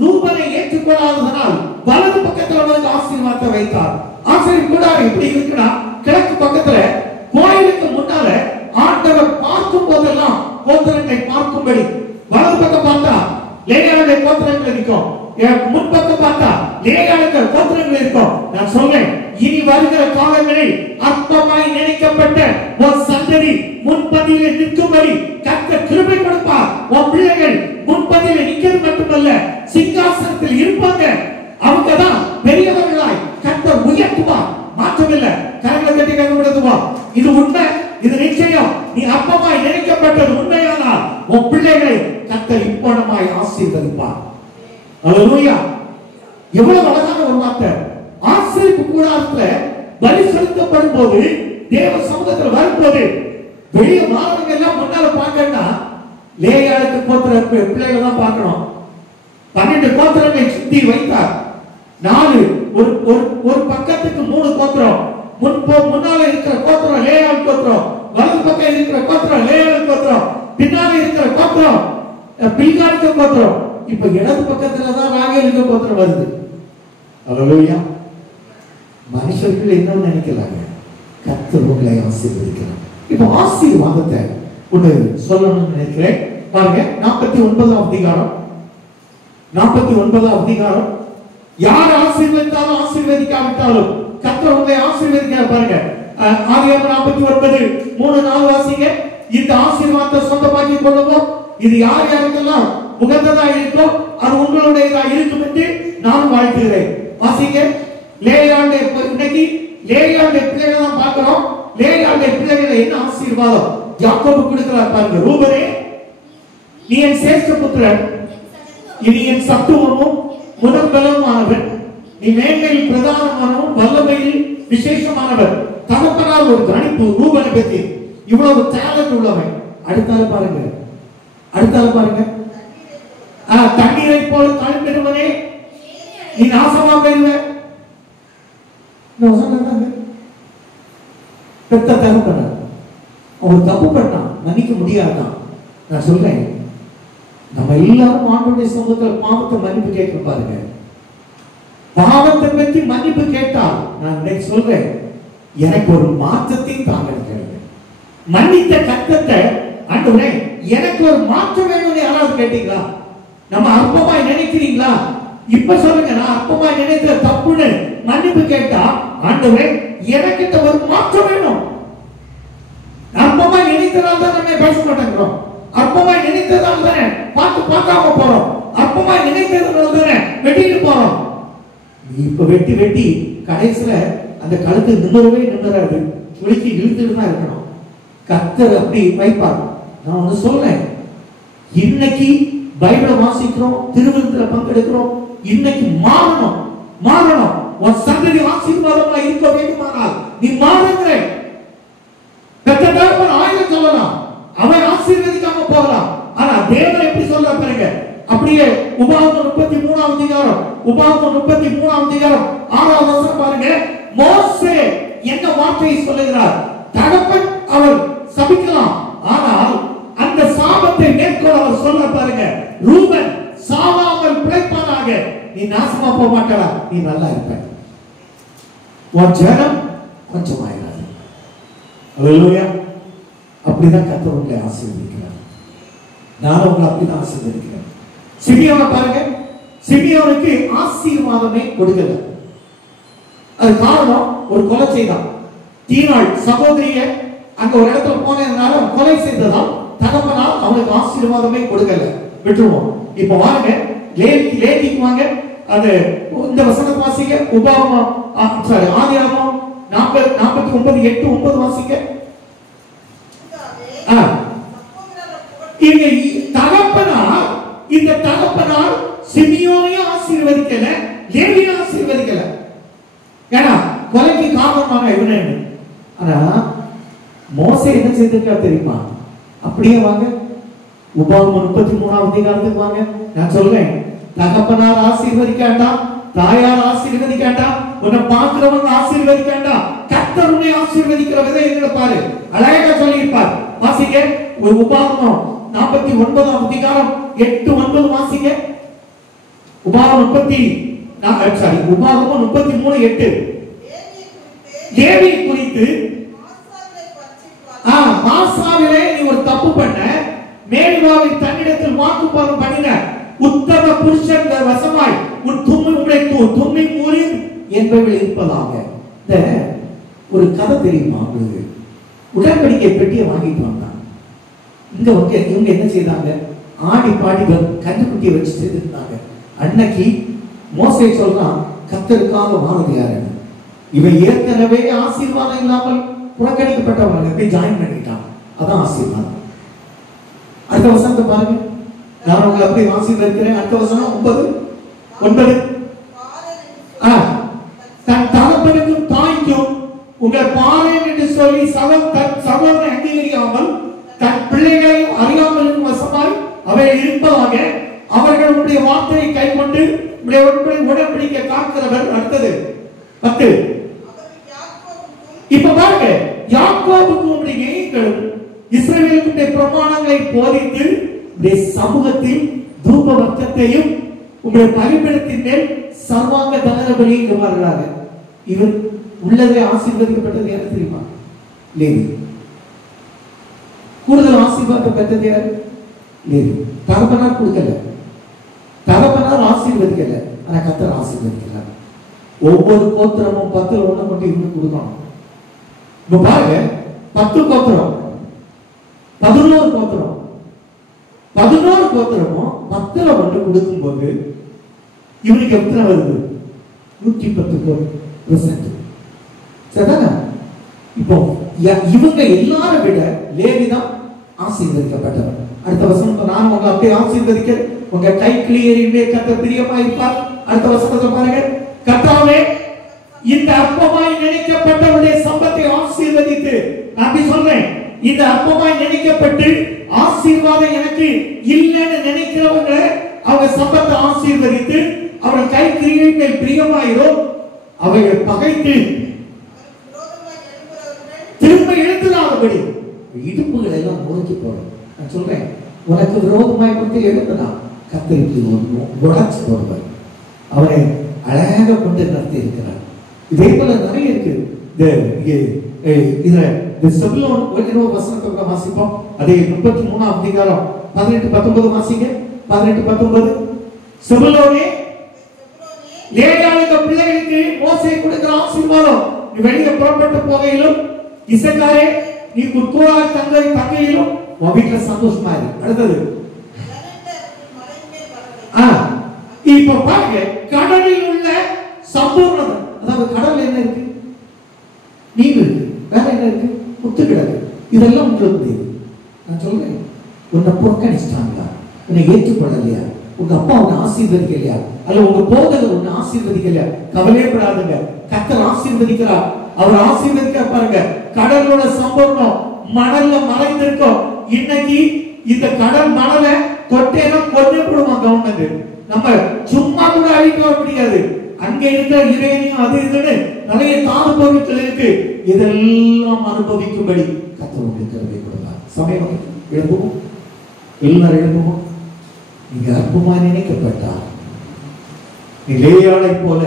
ரூபனை ஏற்றுக்கொள்ளாததனால் வலது பக்கத்துல வந்து ஆசீர்வாதத்தை வைத்தார். ஆசரிப்பு கூடாரம் எப்படி இருக்குன்னா, கிழக்கு பக்கத்துல கோயிலுக்கு முன்னால ஆண்டவர் பார்க்கும் போதெல்லாம் கோத்திரங்களை பார்க்கும்படி வலது பக்கம் பார்த்தா லேயாளுடைய கோத்திரங்கள் இருக்கும், முன்பக்கம் பார்த்தா லேயாளுடைய கோத்திரங்கள் இருக்கும். நான் சொல்றேன், இனி வருகிற காலங்களில் அற்பமாய் நினைக்கப்பட்ட ஒரு சந்ததி முன்பதியிலே நிற்கும்படி கர்த்தர் கிருபை கொடுப்பார். உன் பிள்ளைகள் முன்பதியிலே நிக்கிறது மட்டுமல்ல, சிங்காசனத்தில் இருப்பாங்க. அவங்க தான் பெரியவர்களாய் கர்த்தர் உயர்த்துவார். மாற்றமில்லை. கரங்களை கட்டி கண்டுபிடித்துவா. இது உண்மை, இது நிச்சயம். நீ அப்பமாய் நினைக்கப்பட்டது உண்மையானால் உன் பிள்ளைகளை கர்த்தர் இப்போனமாய் ஆசீர்வதிப்பார். அல்லேலூயா. எவ்வளவு அழகான ஒரு வார்த்தை. ஆசரிப்பு கூடாரத்துல பலி செலுத்தப்படும் போது, தேவ சமூகத்தில் வரும்போது வெளியே மாணவர்கள் எல்லாம் முன்னால பார்க்கணும்னா லேயாளுக்கு கோத்திர பிள்ளைகளை தான் பார்க்கணும். 12 கோத்திரங்களை சுத்தி வைத்தார். 4 ஒரு பக்கத்துக்கு 3 கோத்திரம். முன்னால இருக்கிற கோத்திரம் லேயாள் கோத்திரம், வலது பக்கம் இருக்கிற கோத்திரம் லேயாள் கோத்திரம், பின்னால இருக்கிற கோத்திரம் பில்கானுக்கு கோத்திரம். இப்ப இடது பக்கத்துல தான் ராகேலுக்கு கோத்திரம் வருது. அல்லேலூயா. மனுஷர்கள் என்ன நினைக்கிறாங்க? கர்த்தர் உங்களை ஆசீர்வதிக்கிறார். இப்ப ஆசீர்வாதத்தை ஒன்று சொல்லணும்னு நினைக்கிறேன். பாருங்க, 49ஆம் அதிகாரம். 49ஆம் அதிகாரம். யார் ஆசீர்வதித்தாலும் ஆசீர்வதிக்காவிட்டாலும் கர்த்தர் உங்களை ஆசீர்வதிக்கிறார். பாருங்க, ஆதியாகமம் 49 3-4 வாசிங்க. இந்த ஆசீர்வாதத்தை சொந்தமாக்கி கொள்ளுவோம். இது யார் யாருக்கெல்லாம் உகந்ததா இருக்கோ அது உங்களுடையதா இருக்கும் என்று நான் வாழ்த்துகிறேன். வாசிங்க. லேயாளுடைய இன்னைக்கு லேயாளுடைய பிள்ளைகளை தான் பார்க்கிறோம். லேயாளுடைய பிள்ளைகளை என்ன ஆசீர்வாதம் யாக்கோபு கொடுக்கிறார் பாருங்க. ரூபனே, நீ என் சிரேஷ்ட புத்திரன், நீ என் சத்துவமும் முதற்பலனுமானவன், நீ மேன்மையில் பிரதானமானவன், வல்லமையில் விசேஷமானவர். தகப்பனால் ஒரு கணிப்பு ரூபனை பற்றி. இவ்வளவு டேலண்ட் உள்ளவன். அடுத்தால பாருங்க, தண்ணீரை போல தனிப்பெறுவனே, நீ நாசமா பெறுவ. பெத்த தகப்பன ஒரு தப்பு பண்ணா மன்னிக்க முடியாதான். நான் சொல்றேன், நம்ம எல்லாரும் ஆண்டவருடைய சமூகத்தில் பாவத்தை மன்னிப்பு கேட்க பாருங்க. பாவத்தை பற்றி மன்னிப்பு கேட்டால் நான் சொல்றேன், எனக்கு ஒரு மாற்றத்தையும் தாங்க மன்னித்த கர்த்தத்தை ஆண்டவரே எனக்கு ஒரு மாற்றம் வேணும்னு யாராவது கேட்டீங்களா? நம்ம அற்பமாய் நினைக்கிறீங்களா? இப்ப சொல்லுங்க, நான் அற்பமாய் நினைக்கிற தப்புன்னு மன்னிப்பு கேட்டா, ஆண்டவரே எனக்கு ஒரு மாற்றம் வேணும். அற்பமாய் நினைத்ததால் தான் நம்ம பேச மாட்டேங்கிறோம். அற்பமாய் நினைத்ததால் தானே பார்க்காம போறோம். அற்பமாய் நினைத்ததால் தானே வெட்டிட்டு போறோம். இப்ப வெட்டி கடைசியில அந்த கழுத்து நிமிராது, சுளுக்கி இழுத்துட்டு தான் இருக்கணும். கர்த்தர் அப்படி வைப்பார். நான் ஒண்ணு சொல்றேன், இன்னைக்கு பைபிளை வாசிக்கிறோம், திருவிழத்துல பங்கெடுக்கிறோம். இன்னைக்கு மாறணும். உன் சந்ததி ஆசீர்வாதமா இருக்க வேண்டுமானால் நீ மாறுங்கிற. பெற்றவன் ஆயிரம் சொல்லலாம், அவன் ஆசீர்வதிக்காம போகலாம். ஆனா தேவன் எப்படி சொல்ற பாருங்க. அப்படியே உபாகமம் 33ஆம் அதிகாரம், 6ஆம் வசனம் பாருங்க. மோசே என்ன வார்த்தையை சொல்லுகிறார்? தகப்பன் அவர் சபிக்கலாம், ஆனால் அந்த சாபத்தை மேற்கொள்ள அவர் சொல்ல பாருங்க. ரூபன் சாவாமல் பிழைப்பானாக, நீ நாசமா போக மாட்டடா, நீ நல்லா இருப்ப. உன் ஜனம் கொஞ்சமாயிராது. அல்லேலூயா. அப்படிதான் கர்த்தர் உங்களை ஆசீர்வதிக்கிறார். நானும் உங்களை அப்படிதான் ஆசீர்வதிக்கிறேன். சிமியோனை பாருங்க. சிமியோனுக்கு ஆசீர்வாதமே கொடுக்கல. அது காரணம், ஒரு கொலை செய்தான். தீனாள் சகோதரிய அங்க ஒரு இடத்துல போனதுனால கொலை செய்ததால் தகப்பனால் அவனுக்கு ஆசீர்வாதமே கொடுக்கல. விட்டுருவோம். இப்ப வாங்க லேவிக்கு வாங்க. அது இந்த வசனத்தை வாசிக்க. உபாகமம் ஆதியாகமம் 49:8-9 வாசிக்க. இந்த தகப்பனால் சிமியோனையும் ஆசீர்வதிக்கல, லேவியையும் ஆசீர்வதிக்கல. ஏன்னா கொலைக்கு காரணமாக இவனே. ஆனா மோசே என்ன செய்திருக்கா தெரியுமா? அப்படியே வாங்க, உபாகமம் 33ஆம் அதிகாரத்துக்கு வாங்க. நான் சொல்றேன், தகப்பனார் ஆசீர்வதிக்காண்டா, தாயார் ஆசீர்வதிக்காண்டா, உன்னை பார்க்கிறவங்க ஆசீர்வதிக்காண்டா, கர்த்தர் உன்னை ஆசீர்வதிக்கிற விதம் எங்களை பாரு. அழகா சொல்லியிருப்பார். வாசிங்க உபாகமம் 49 அதிகாரம் 8-9 வாசிங்க. உபாகமம் 33:8. லேவி குறித்து மாசாவிலே நீ ஒரு தப்பு பண்ண, மேல்வாவில் தன்னிடத்தில் வாக்குப்பாதம் பண்ணின உத்தம புருஷன் வசமாய் உன் தும்மி மூறி என்பவர்கள் இருப்பதாக. இந்த ஒரு கதை தெரியுமா உங்களுக்கு? உடன்படிக்கை பெட்டியை வாங்கிட்டு வந்தாங்க. இங்க இவங்க என்ன செய்தாங்க? ஆடி பாடி கண்டுக்குட்டியை வச்சு செய்திருந்தாங்க. அன்னைக்கு மோசே சொல்றான், கர்த்தருக்காக வாழது யாருன்னு. இவன் ஏற்கனவே ஆசீர்வாதம் இல்லாமல் புறக்கணிக்கப்பட்டவங்க போய் ஜாயின் பண்ணிட்டான். அதான் ஆசீர்வாதம். அடுத்த வசனத்தை பாருங்க. நான் உங்களை அப்படி ஆசீர்வதிக்கிறேன். அடுத்த வசனம் 9. தன் தகப்பனுக்கும் தாய்க்கும் உங்கள் பாரேன் என்று சொல்லி சகோதரனை அங்கீகரிக்காமல் தன் பிள்ளைகளையும் அறியாமலும் வசமாய் அவை இருப்பதாக அவர்கள் உடைய வார்த்தையை கைக்கொண்டு உடன்படிக்கை காக்கிறவர். அடுத்தது 10. இப்ப பாருங்க, யாக்கோபுக்கும் நேயர்களும் இஸ்ரவேலுடைய பிரமாணங்களை போதித்து சமூகத்தில் தூப வர்க்கத்தையும் உங்களுடைய பலிபீடத்தின் மேல் சர்வாங்க தகன பலியை வருகிறாங்க. இவர் உள்ளதே ஆசீர்வதிக்கப்பட்டது யாரு தெரியுமா? லேவி. கூடுதல் ஆசீர்வாதம் பெற்றது யாரு? லேவி. தகப்பனார் கொடுக்கல, தகப்பனார் ஆசீர்வதிக்கல, ஆனா கர்த்தர் ஆசீர்வதிக்கிறார். ஒவ்வொரு கோத்திரமும் 10 ஒண்ணு கொண்டு இவங்க கொடுக்கணும். இப்ப பாருங்க, 10 கோத்திரம் 11 கோத்திரம் 11 கோத்திரமும் 10 ஒன்று கொடுக்கும் போது இவனுக்கு எத்தனை வருது? 110%. சரிதானே? இப்போ இவங்க எல்லாரும் விட லேவி தான் ஆசீர்வதிக்கப்பட்டவர். அடுத்த வசனம், நான் உங்களை அப்படியே ஆசீர்வதிக்க உங்க கை கிளியரிலே கர்த்தர் பிரியமா இருப்பார். அடுத்த வசனத்தை பாருங்க. கர்த்தாவே, இந்த அற்பமாய் நினைக்கப்பட்டவருடைய சம்பத்தை ஆசீர்வதித்து, நான் சொல்றேன், இந்த அற்பமாய் நினைக்கப்பட்டு ஆசீர்வாதம் எனக்கு இல்லைன்னு நினைக்கிறவங்க அவங்க சம்பத்தை ஆசீர்வதித்து அவர்கள் கை கிரியின் மேல் பிரியமாயிரும். அவைகள் பகைத்து திரும்ப எழுந்துடாதபடி இடுப்புகள் எல்லாம் முறுக்கி போடும். நான் சொல்றேன், உனக்கு விரோதமாய் கொண்டு எழுந்தனா கத்தரிக்கு உடைச்சு போடுவார். அவரை அழகாக கொண்டு நடத்தி இருக்கிறார். இதே போல நிறைய இருக்கு. வசனத்தை வாசிப்போம். அதே 33 அதிகாரம் 18-19 வாசிங்க. 18-19. செபுலோனே, லேயாளுக்கு பிள்ளைகளுக்கு மோசே கொடுக்கிற ஆசீர்வாதம், நீ வெளியே புறப்பட்டு போகையிலும், இசக்காரே நீ குத்தூராய் தங்கையிலும் உன் வீட்டுல சந்தோஷமா இருக்கு. அடுத்தது இப்ப பாருங்க, கடலில் உள்ள சம்பூர்ணம். அதாவது கடல் என்ன இருக்கு? நீர் இருக்கு. வேற என்ன இருக்கு? முத்து கிடக்கு. இதெல்லாம் உங்களுக்கு. நான் சொல்றேன், உன்னை புறக்கணிச்சிட்டாங்களா? உன்னை ஏற்றுக்கொள்ளலையா? உங்க அப்பா உன்னை ஆசீர்வதிக்கலையா? அல்ல உங்க போதகர் உன்னை ஆசீர்வதிக்கலையா? கவலையப்படாதுங்க, கர்த்தர் ஆசீர்வதிக்கிறார். அவர் ஆசீர்வதிக்க பாருங்க. கடலோட சம்பூர்ணம் மணல்ல மறைந்திருக்கும். இன்னைக்கு இந்த கடல் மணலை தொட்டேனா கொஞ்சம் போடுவாங்க கவர்மெண்ட். நம்ம சும்மா கூட அழிக்க முடியாது. அங்க இருக்கிற யுரேனியம் அது இதுன்னு நிறைய தாது பொருட்கள் இருக்கு. இதெல்லாம் அனுபவிக்கும்படி கர்த்தர் உங்களுக்கு கிருபை கொடுப்பார். சமயம் எழுப்புவோம், எல்லாரும் எழுப்புவோம். நீங்க அற்புதமா நினைக்கப்பட்டார், நீ லேயாளை போல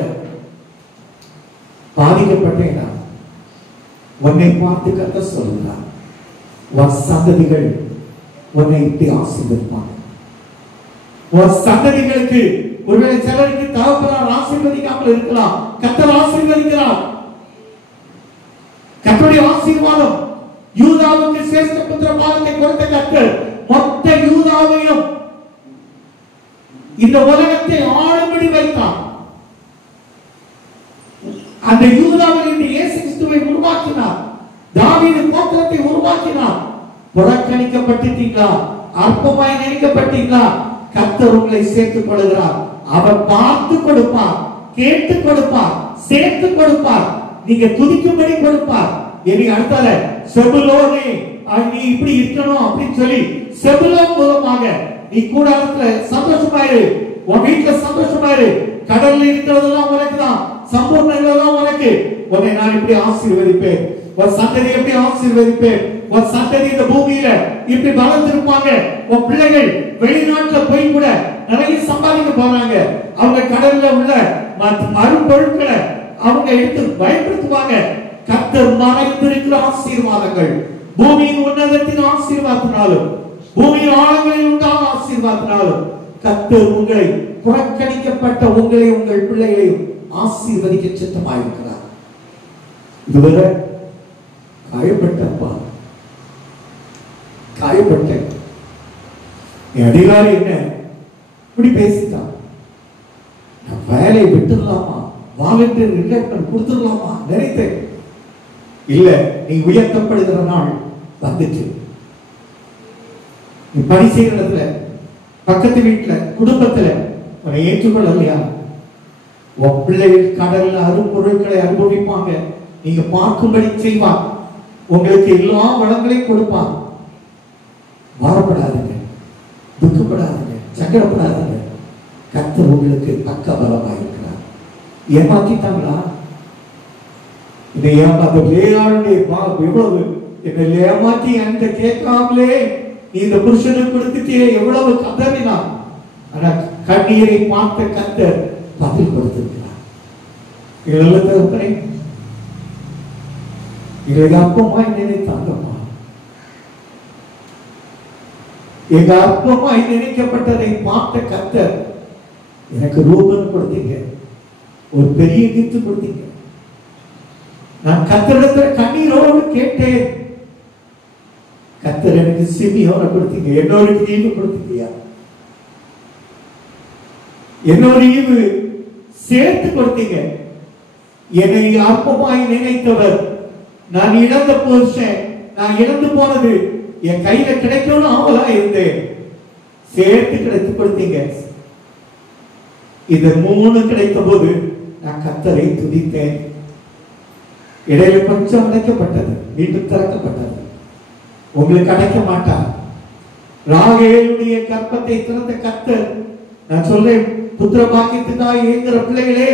பாதிக்கப்பட்டேனா உன்னை பார்த்து கர்த்தர் சொல்லுகிறார், உன் சந்ததிகள் உன்னை இப்படி ஆசீர்வதிப்பாங்க. உன் சந்ததிகளுக்கு ஒருவேளை சிலருக்கு தகப்பனார் ஆசீர்வதிக்காமல் இருக்கலாம், கர்த்தர் ஆசீர்வதிக்கிறார். கர்த்தருடைய ஆசீர்வாதம் யூதாவுக்கு சிரேஷ்ட புத்திர பாகத்தை கொடுத்த கர்த்தர் மொத்த யூதாவையும் இந்த உலகத்தை ஆளும்படி வைத்தார். அந்த யூதாவில் இந்த இயேசு கிறிஸ்துவை உருவாக்கினார். தாவீது கோத்திரத்தை உருவாக்கினார். புறக்கணிக்கப்பட்டீங்களா? அற்பமாய் நினைக்கப்பட்டீங்களா? கர்த்தர் உங்களை சேர்த்துக் கொள்கிறார். அவர் பார்த்து கொடுப்பார், கேட்டு கொடுப்பார், சேர்த்து கொடுப்பார், நீங்க துதிக்கும்படி கொடுப்பார். இனி அடுத்தால செபுலோனே, நீ இப்படி இருக்கணும் அப்படின்னு சொல்லி செபுலோன் மூலமாக நீ கூடாரத்துல சந்தோஷமாயிரு. உன் வீட்டுல சந்தோஷமா இரு. கடல்ல இருக்கிறதெல்லாம் உனக்கு தான், சம்பூர்ணங்களெல்லாம் உனக்கு. உன்னை நான் இப்படி ஆசீர்வதிப்பேன், உன் சந்ததி எப்படி ஆசீர்வதிப்பேன், உன் சந்ததி இந்த பூமியில இப்படி வளர்ந்திருப்பாங்க. உன் பிள்ளைகள் வெளிநாட்டுல போய் கூட நிறைய சம்பாதிக்க போறாங்க. அவங்க கடல்ல உள்ள மறுபொருட்களை அவங்க எடுத்து பயன்படுத்துவாங்க. கர்த்தர் மறைந்திருக்கிற ஆசீர்வாதங்கள், பூமியின் உன்னதத்தின் ஆசீர்வாதத்தினாலும் பூமியின் ஆழங்களில் உண்டான ஆசீர்வாதத்தினாலும் கர்த்தர் உங்களை, புறக்கணிக்கப்பட்ட உங்களை, உங்கள் பிள்ளைகளையும் ஆசீர்வதிக்க சித்தமாயிருக்கிறார். இதுவரை காயப்பட்டப்பா, காயப்பட்ட அதிகாரி என்ன இப்படி பேசிட்டான், நான் வேலையை விட்டுடலாமா, வாலண்டியர் ரிட்டையர்மென்ட் கொடுத்துடலாமா நினைத்தேன். இல்ல, நீ உயர்த்தப்படுகிற நாள் வந்துச்சு. நீ பணி செய்யற இடத்துல, பக்கத்து வீட்டுல, குடும்பத்துல உன்னை ஏற்றுக்கொள்ளலையா? உன் பிள்ளைகள் கடல்ல அரும்பொருட்களை அனுபவிப்பாங்க, நீங்க பார்க்கும்படி செய்வான், உங்களுக்கு எல்லா வளங்களையும் கொடுப்பான். வாரப்படாதீங்க, துக்கப்படாதீங்க, சங்கடப்படாதீங்க. கர்த்தர் உங்களுக்கு பக்க பலமாயிருக்கிறார். ஏமாத்திட்டாங்களா? இதை ஏமாத்த லேயாளுடைய எவ்வளவு என்னை ஏமாற்றி அந்த கேட்காமலே நீ இந்த புருஷனுக்கு கொடுத்துட்டே எவ்வளவு கதறினான். ஆனா கண்ணீரை பார்த்த கர்த்தர் பதில் கொடுத்திருக்கிறார். தகப்பனே, எங்க அப்பமாய் நினைத்தாங்கம்மா, எங்க அப்பமாய் நினைக்கப்பட்டதை பார்த்த கர்த்தர் எனக்கு ரூபன் கொடுத்தீங்க, ஒரு பெரிய கிஃப்ட் கொடுத்தீங்க. நான் கர்த்தரிடத்துல கண்ணீரோடு கேட்டேன், கர்த்தர் எனக்கு சிமியோனை கொடுத்தீங்க, என்னோட ஈவு கொடுத்தீங்க, என்னோட ஈவு சேர்த்து கொடுத்தீங்க. என்னை அற்பமாய் நினைத்தவர், நான் இழந்த புருஷன், நான் இழந்து போனது என் கையில கிடைக்கணும்னு ஆவலா இருந்தேன், சேர்த்து கிடைத்து கொடுத்தீங்க. இது 3 கிடைத்த போது நான் கர்த்தரை துதித்தேன். இடையில கொஞ்சம் அடைக்கப்பட்டது, மீண்டும் திறக்கப்பட்டது. உங்களுக்கு அடைக்க மாட்டார். ராகேலுடைய கர்ப்பத்தை திறந்த கர்த்தர், நான் சொல்றேன், புத்திர பாக்கியத்துக்காக ஏங்குற பிள்ளைகளே,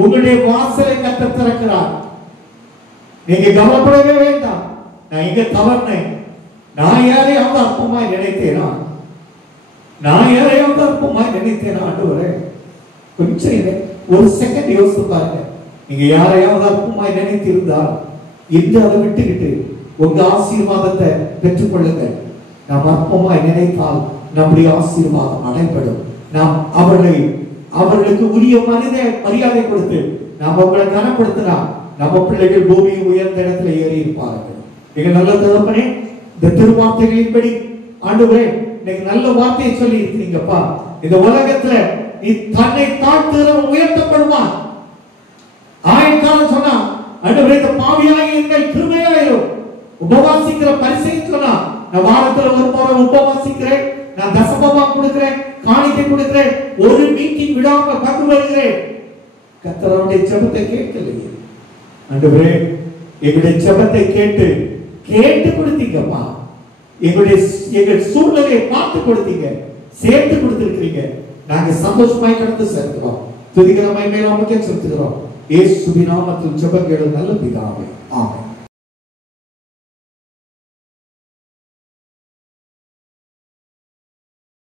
உங்களுடைய வாசலை கர்த்தர் திறக்கிறார். நீங்க கவலைப்படவே வேண்டாம். நான் எங்க தவறுனேன், நான் யாரையாவது அற்பமாய் நினைத்தேனா, நான் யாரையாவது அற்பமாய் நினைத்தேனா? ஆண்டவரே, கொஞ்சம் ஒரு செகண்ட் யோசித்து பாருங்க. நீங்க யாரையாவது அற்பமாய் நினைத்திருந்தால் இன்று அதை விட்டுக்கிட்டு உங்க ஆசீர்வாதத்தை பெற்றுக்கொள்ளுங்க. நாம் அற்பமாய் நினைத்தால் நம்முடைய ஆசீர்வாதம் அடைபடும். நாம் அவர்களுக்கு உரிய மரியாதை கொடுத்து நாம் அவங்களை கனப்படுத்தினா நம்ம பிள்ளைகள் பூமியின் உயர்ந்த இடத்துல ஏறி இருப்பார்கள். மிக நல்ல தகப்பனே, இந்த திருவார்த்தைகளின்படி ஆண்டவரே, நீங்க நல்ல வார்த்தையை சொல்லி இருக்கீங்கப்பா. இந்த உலகத்துல நீ தன்னை தாழ்த்துகிறவன் உயர்த்தப்படுவான். ஆயக்காரன் சொன்னா, ஆண்டவரே, இந்த பாவியாகி எங்கள் கிருபையாயிரும். உபவாசிக்கிற பரிசைன்னு சொன்னா, நான் வாரத்துல ஒரு முறை உபவாசிக்கிறேன், நான் தசமமா கொடுக்கிறேன், காணிக்கை கொடுக்கிறேன், ஒரு மீட்டிங் விடாம பங்கு வருகிறேன். கர்த்தருடைய ஜெபத்தை கேட்கலையே. ஆண்டவரே, எங்களுடைய ஜெபத்தை கேட்டு கொடுத்தீங்கப்பா. எங்கள் சூழ்நிலையை பார்த்து கொடுத்தீங்க, சேர்த்து கொடுத்திருக்கிறீங்க. நாங்க சந்தோஷமாய் கடந்து சேர்க்கிறோம். துதிகரமாய் மேலாமக்கே செலுத்துகிறோம். இயேசுவின் நாமத்தில் ஜெபம் கேளு நல்ல பிதாவே. ஆமென்.